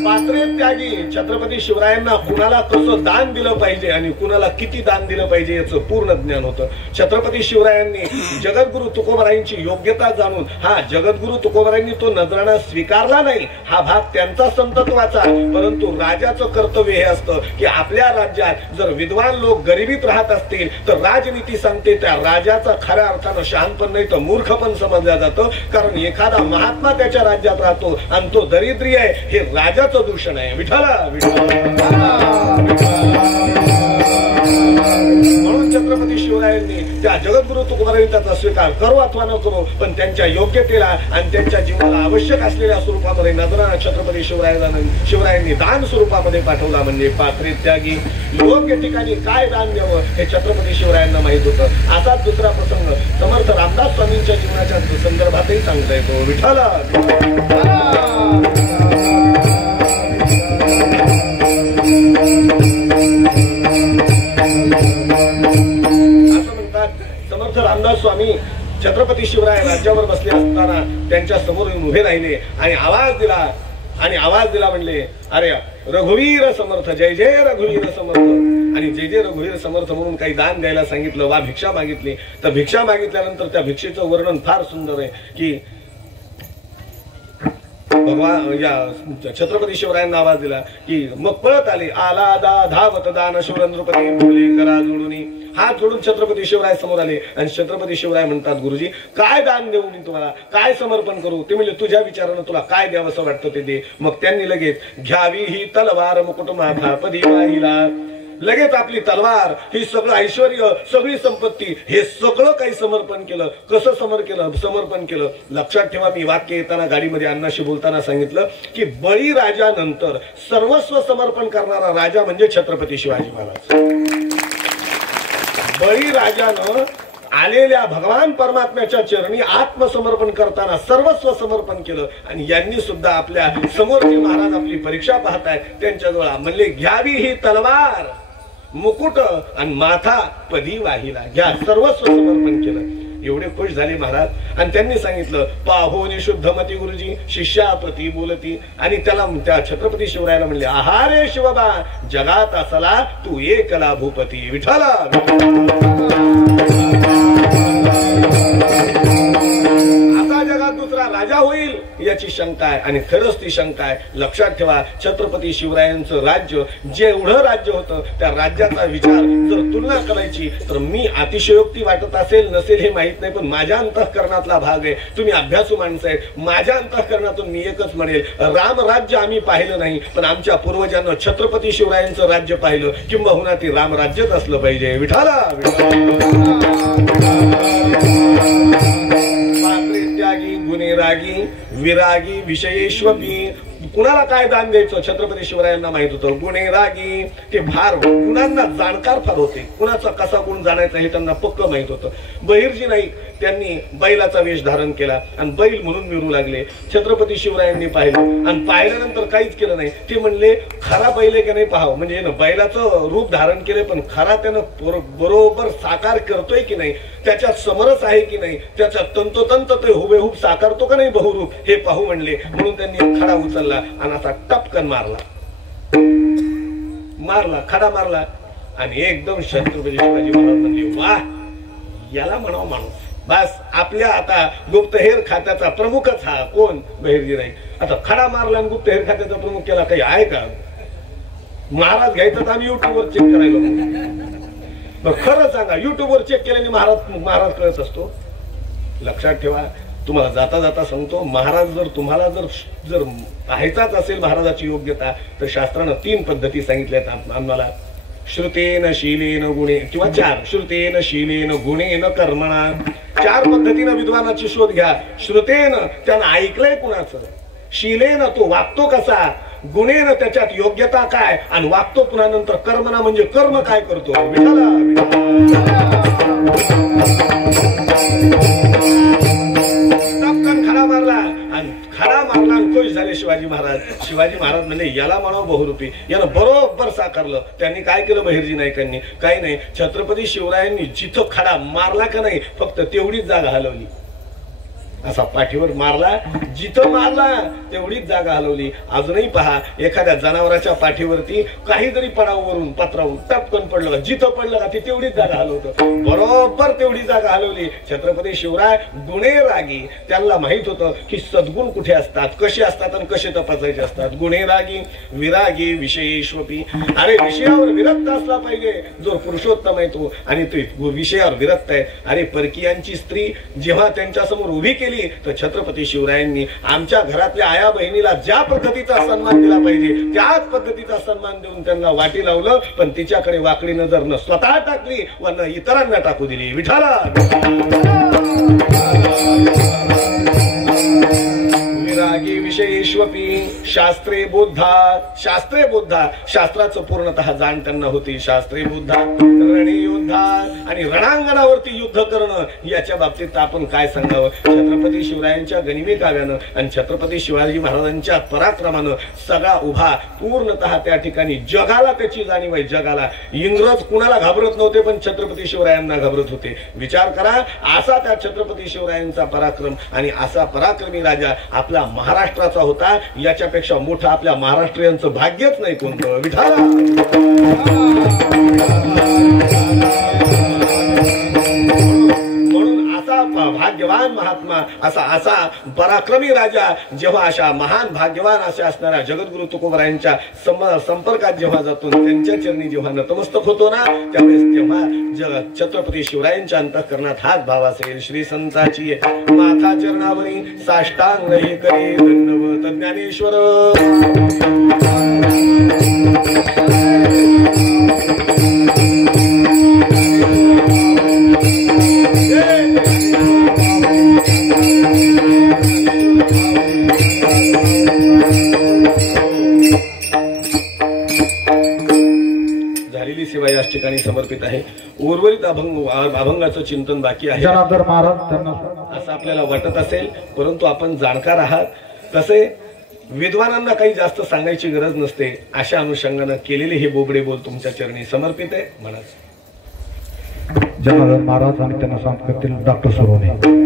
पात्रे त्यागी छत्रपती शिवरायांना कुणाला कसं दान दिलं पाहिजे आणि कुणाला किती दान दिलं पाहिजे याचं पूर्ण ज्ञान होतं. छत्रपती शिवरायांनी जगद्गुरु तुकोबारायांची योग्यता जाणून जगद्गुरु तुकोबारायांनी तो नजराणा स्वीकारला नाही. हा भाग त्यांचा संतत्वाचा. परंतु राजाचं कर्तव्य हे असतं की आपल्या राज्यात जर विद्वान लोक गरिबीत राहत असतील तर राजनीती सांगते त्या राजाचा खऱ्या अर्थानं शहाणपण नाही तर मूर्खपण समजलं जातं. कारण एखादा महात्मा त्याच्या राज्यात राहतो आणि तो दरिद्री आहे हे राजाचं दूषण आहे. विठाला म्हणून छत्रपती शिवरायांनी त्या जगद्गुरु तुकोबारायांनी त्याचा स्वीकार करो अथवा न करो पण त्यांच्या योग्यतेला आणि त्यांच्या जीवनाला आवश्यक असलेल्या स्वरूपामध्ये नजराणा छत्रपती शिवरायांनी दान स्वरूपामध्ये पाठवला. म्हणजे पात्रे त्यागी योग्य ठिकाणी काय दान द्यावं हे छत्रपती शिवरायांना माहित होतं. असाच दुसरा प्रसंग समर्थ रामदास स्वामींच्या जीवनाच्या संदर्भातही सांगता येतो. विठाला समर्थ रामदास स्वामी छत्रपती शिवराय राज्यावर बसले असताना त्यांच्या समोर उभे राहिले आणि आवाज दिला म्हणले अरे रघुवीर समर्थ जय जय रघुवीर समर्थ. आणि जय जय रघुवीर समर्थ म्हणून काही दान द्यायला सांगितलं वा भिक्षा मागितली. तर भिक्षा मागितल्यानंतर त्या भिक्षेचं वर्णन फार सुंदर आहे की भगवान या छत्रपती शिवरायांना आवाज दिला की मग पळत आले आला धावत दान शिवरंद्रपती बोले करा जोडूनी. हात जोडून छत्रपती शिवराय समोर आले आणि छत्रपती शिवराय म्हणतात गुरुजी काय दान देऊ मी तुम्हाला काय समर्पण करू. ते म्हणजे तुझ्या विचारानं तुला काय द्यावं असं वाटतं ते दे. मग त्यांनी लगेच घ्यावी ही तलवार मुकुट माथा पदी वाहिला. लगेच आपली तलवार ही सगळं ऐश्वर सगळी संपत्ती हे सगळं काही समर्पण केलं. कसं समर्पण केलं लक्षात ठेवा. मी वाक्य येताना गाडीमध्ये अण्णाशी बोलताना सांगितलं की बळीराजानंतर सर्वस्व समर्पण करणारा राजा म्हणजे छत्रपती शिवाजी महाराज. बळीराजानं आलेल्या भगवान परमात्म्याच्या चरणी आत्मसमर्पण करताना सर्वस्व समर्पण केलं. आणि यांनी सुद्धा आपल्या समोरचे महाराज आपली परीक्षा पाहताय त्यांच्याजवळ म्हणले घ्यावी ही तलवार मुकुट आणि माथा पदी वाहिला. घ्या सर्वस्व समर्पण केलं. एवढे खुश झाले महाराज आणि त्यांनी सांगितलं पाहोनी शुद्धमती गुरुजी शिष्याप्रती बोलती. आणि त्याला त्या छत्रपती शिवरायाला म्हणले आहारे शिवबा जगात असला तू एकला भूपती. विठाला आता जगात दुसरा राजा होईल याची शंका आहे आणि खरंच ती शंका आहे. लक्षात ठेवा छत्रपती शिवरायांचं राज्य जेवढं राज्य होतं त्या राज्याचा विचार जर तुलना करायची तर मी अतिशयोक्ती वाटत असेल नसेल हे माहित नाही पण माझ्या अंतःकरणातला भाग आहे. तुम्ही अभ्यासू माणसं आहेत. माझ्या अंतःकरणातून मी एकच म्हणेल रामराज्य आम्ही पाहिलं नाही पण आमच्या पूर्वजांना छत्रपती शिवरायांचं राज्य पाहिलं किंबहुना ते रामराज्यच असलं पाहिजे. विठाला त्यागी गुणेरागी विरागी विषयेष्वपी. कुणाला काय दान द्यायचं छत्रपती शिवरायांना माहित होतं. गुणेरागी ते फार गुणांना जाणकार फार होते. कुणाचा कसा गुण जाणायचा हे त्यांना पक्क माहित होतं. बहिर्जी नाईक त्यांनी बैलाचा वेश धारण केला आणि बैल म्हणून मिरू लागले. छत्रपती शिवरायांनी पाहिलं आणि पाहिल्यानंतर काहीच केलं नाही. ते म्हणले खरा बैल आहे की नाही पाहावं. म्हणजे बैलाचं रूप धारण केले पण खरा त्यानं बरोबर साकार करतोय की नाही त्याच्यात समरस आहे की नाही त्याच्यात तंतोतंत ते हुबेहूब साकारतो का नाही बहुरूप हे पाहू म्हणले. म्हणून त्यांनी खडा उचलला आणि असा टपकन मारला खडा मारला आणि एकदम छत्रपती शिवाजी महाराज म्हणले वा याला म्हणावं माणूस. बस आपल्या आता गुप्तहेर खात्याचा प्रमुखच हा कोण बहिर्जी नाही. आता खडा मारला आणि गुप्तहेर खात्याचा प्रमुख केला काही आहे का. महाराज घ्यायचं तर आम्ही युट्यूबवर चेक करायला खरं सांगा, युट्यूबवर चेक केल्याने महाराज कळत असतो? लक्षात ठेवा. तुम्हाला जाता जाता सांगतो, महाराज जर तुम्हाला जर पाहायचाच असेल महाराजाची योग्यता, तर शास्त्रानं 3 पद्धती सांगितल्यात आम्हाला. श्रुतेन शीलेन गुणे, किंवा 4, श्रुतेन शीलेन गुणेन कर्मणा. 4 पद्धतीनं विद्वानाची शोध घ्या. श्रुतेन त्यानं ऐकलंय कुणाचं, शीलेन तो वागतो कसा, गुणेन त्याच्यात योग्यता काय, आणि वागतो पुन्हा नंतर कर्मणा म्हणजे कर्म काय करतो. खडा मारला आणि खुश झाले शिवाजी महाराज म्हणजे याला म्हणावं बहुरूपी, यानं बरोबर साकारलं. त्यांनी काय केलं बहिर्जी नाईकांनी? काही नाही, छत्रपती शिवरायांनी जिथं खडा मारला का नाही, फक्त तेवढीच जागा हलवली. असा पाठीवर मारला, जिथं मारला तेवढीच जागा हलवली. अजूनही पहा, एखाद्या जनावराच्या पाठीवरती काही जरी पडावरून पत्रावून टपकन पडलं, जिथं पडलं का ती तेवढीच जागा हलवतं. बरोबर तेवढी जागा हलवली. छत्रपती शिवराय गुणे रागी, त्यांना माहित होतं की सद्गुण कुठे असतात, कसे असतात आणि कसे तपासायचे असतात. गुणे रागी विरागी विषयेष्वपी. अरे विषयावर विरक्त असला पाहिजे जो पुरुषोत्तम आहे तो, आणि तो विषयावर विरक्त आहे. अरे परकीयांची स्त्री जेव्हा त्यांच्या समोर उभी केली, तर छत्रपती शिवरायांनी आमच्या घरातल्या आया बहिणीला ज्या पद्धतीचा सन्मान दिला पाहिजे त्याच पद्धतीचा सन्मान देऊन त्यांना वाटी लावलं. पण तिच्याकडे वाकडी नजर न स्वतः टाकली व न इतरांना टाकू दिली. विठाला विरागी विषयेष्वपी. शास्त्रे बोधा, शास्त्राचं पूर्णतः जाण त्यांना होती. शास्त्रे बोधा, रणे योद्धा, आणि रणांगणावरती युद्ध करणं याच्या बाबतीत आपण काय सांगावं. छत्रपती शिवरायांच्या गनिमी काव्यानं आणि छत्रपती शिवाजी महाराजांच्या पराक्रमानं सगळा उभा पूर्णतः त्या ठिकाणी जगाला त्याची जाणीव आहे. जगाला इंग्रज कुणाला घाबरत नव्हते, पण छत्रपती शिवरायांना घाबरत होते. विचार करा, असा त्या छत्रपती शिवरायांचा पराक्रम, आणि असा पराक्रमी राजा आपला महाराष्ट्राचा होता. याच्यापेक्षा मोठं आपल्या महाराष्ट्रीयांचं भाग्यच नाही कोणतं. विठाला भाग्यवान महात्मा, असा पराक्रमी राजा जेव्हा अशा महान भाग्यवान असे असणाऱ्या जगद्गुरु तुकोबरायांच्या संपर्कात जेव्हा जातो, त्यांच्या चरणी जेव्हा नतमस्तक होतो ना, त्यावेळेस तेव्हा छत्रपती शिवरायांच्या अंतःकरणात हाच भाव असेल. श्री संताची माथा चरणावरी साष्टांग हे करी दंडवत ज्ञानेश्वर. झालेली सेवा याच ठिकाणी समर्पित आहे. उर्वरित अभंगाचं चिंतन बाकी आहे असं आपल्याला वाटत असेल, परंतु आपण जाणकार आहात. तसे विद्वानांना काही जास्त सांगायची गरज नसते. अशा अनुषंगानं केलेले हे बोबडे बोल तुमच्या चरणी समर्पित आहे. म्हणा जनार्दन महाराज आणि त्यांना सांगतील डॉक्टर सोरोने.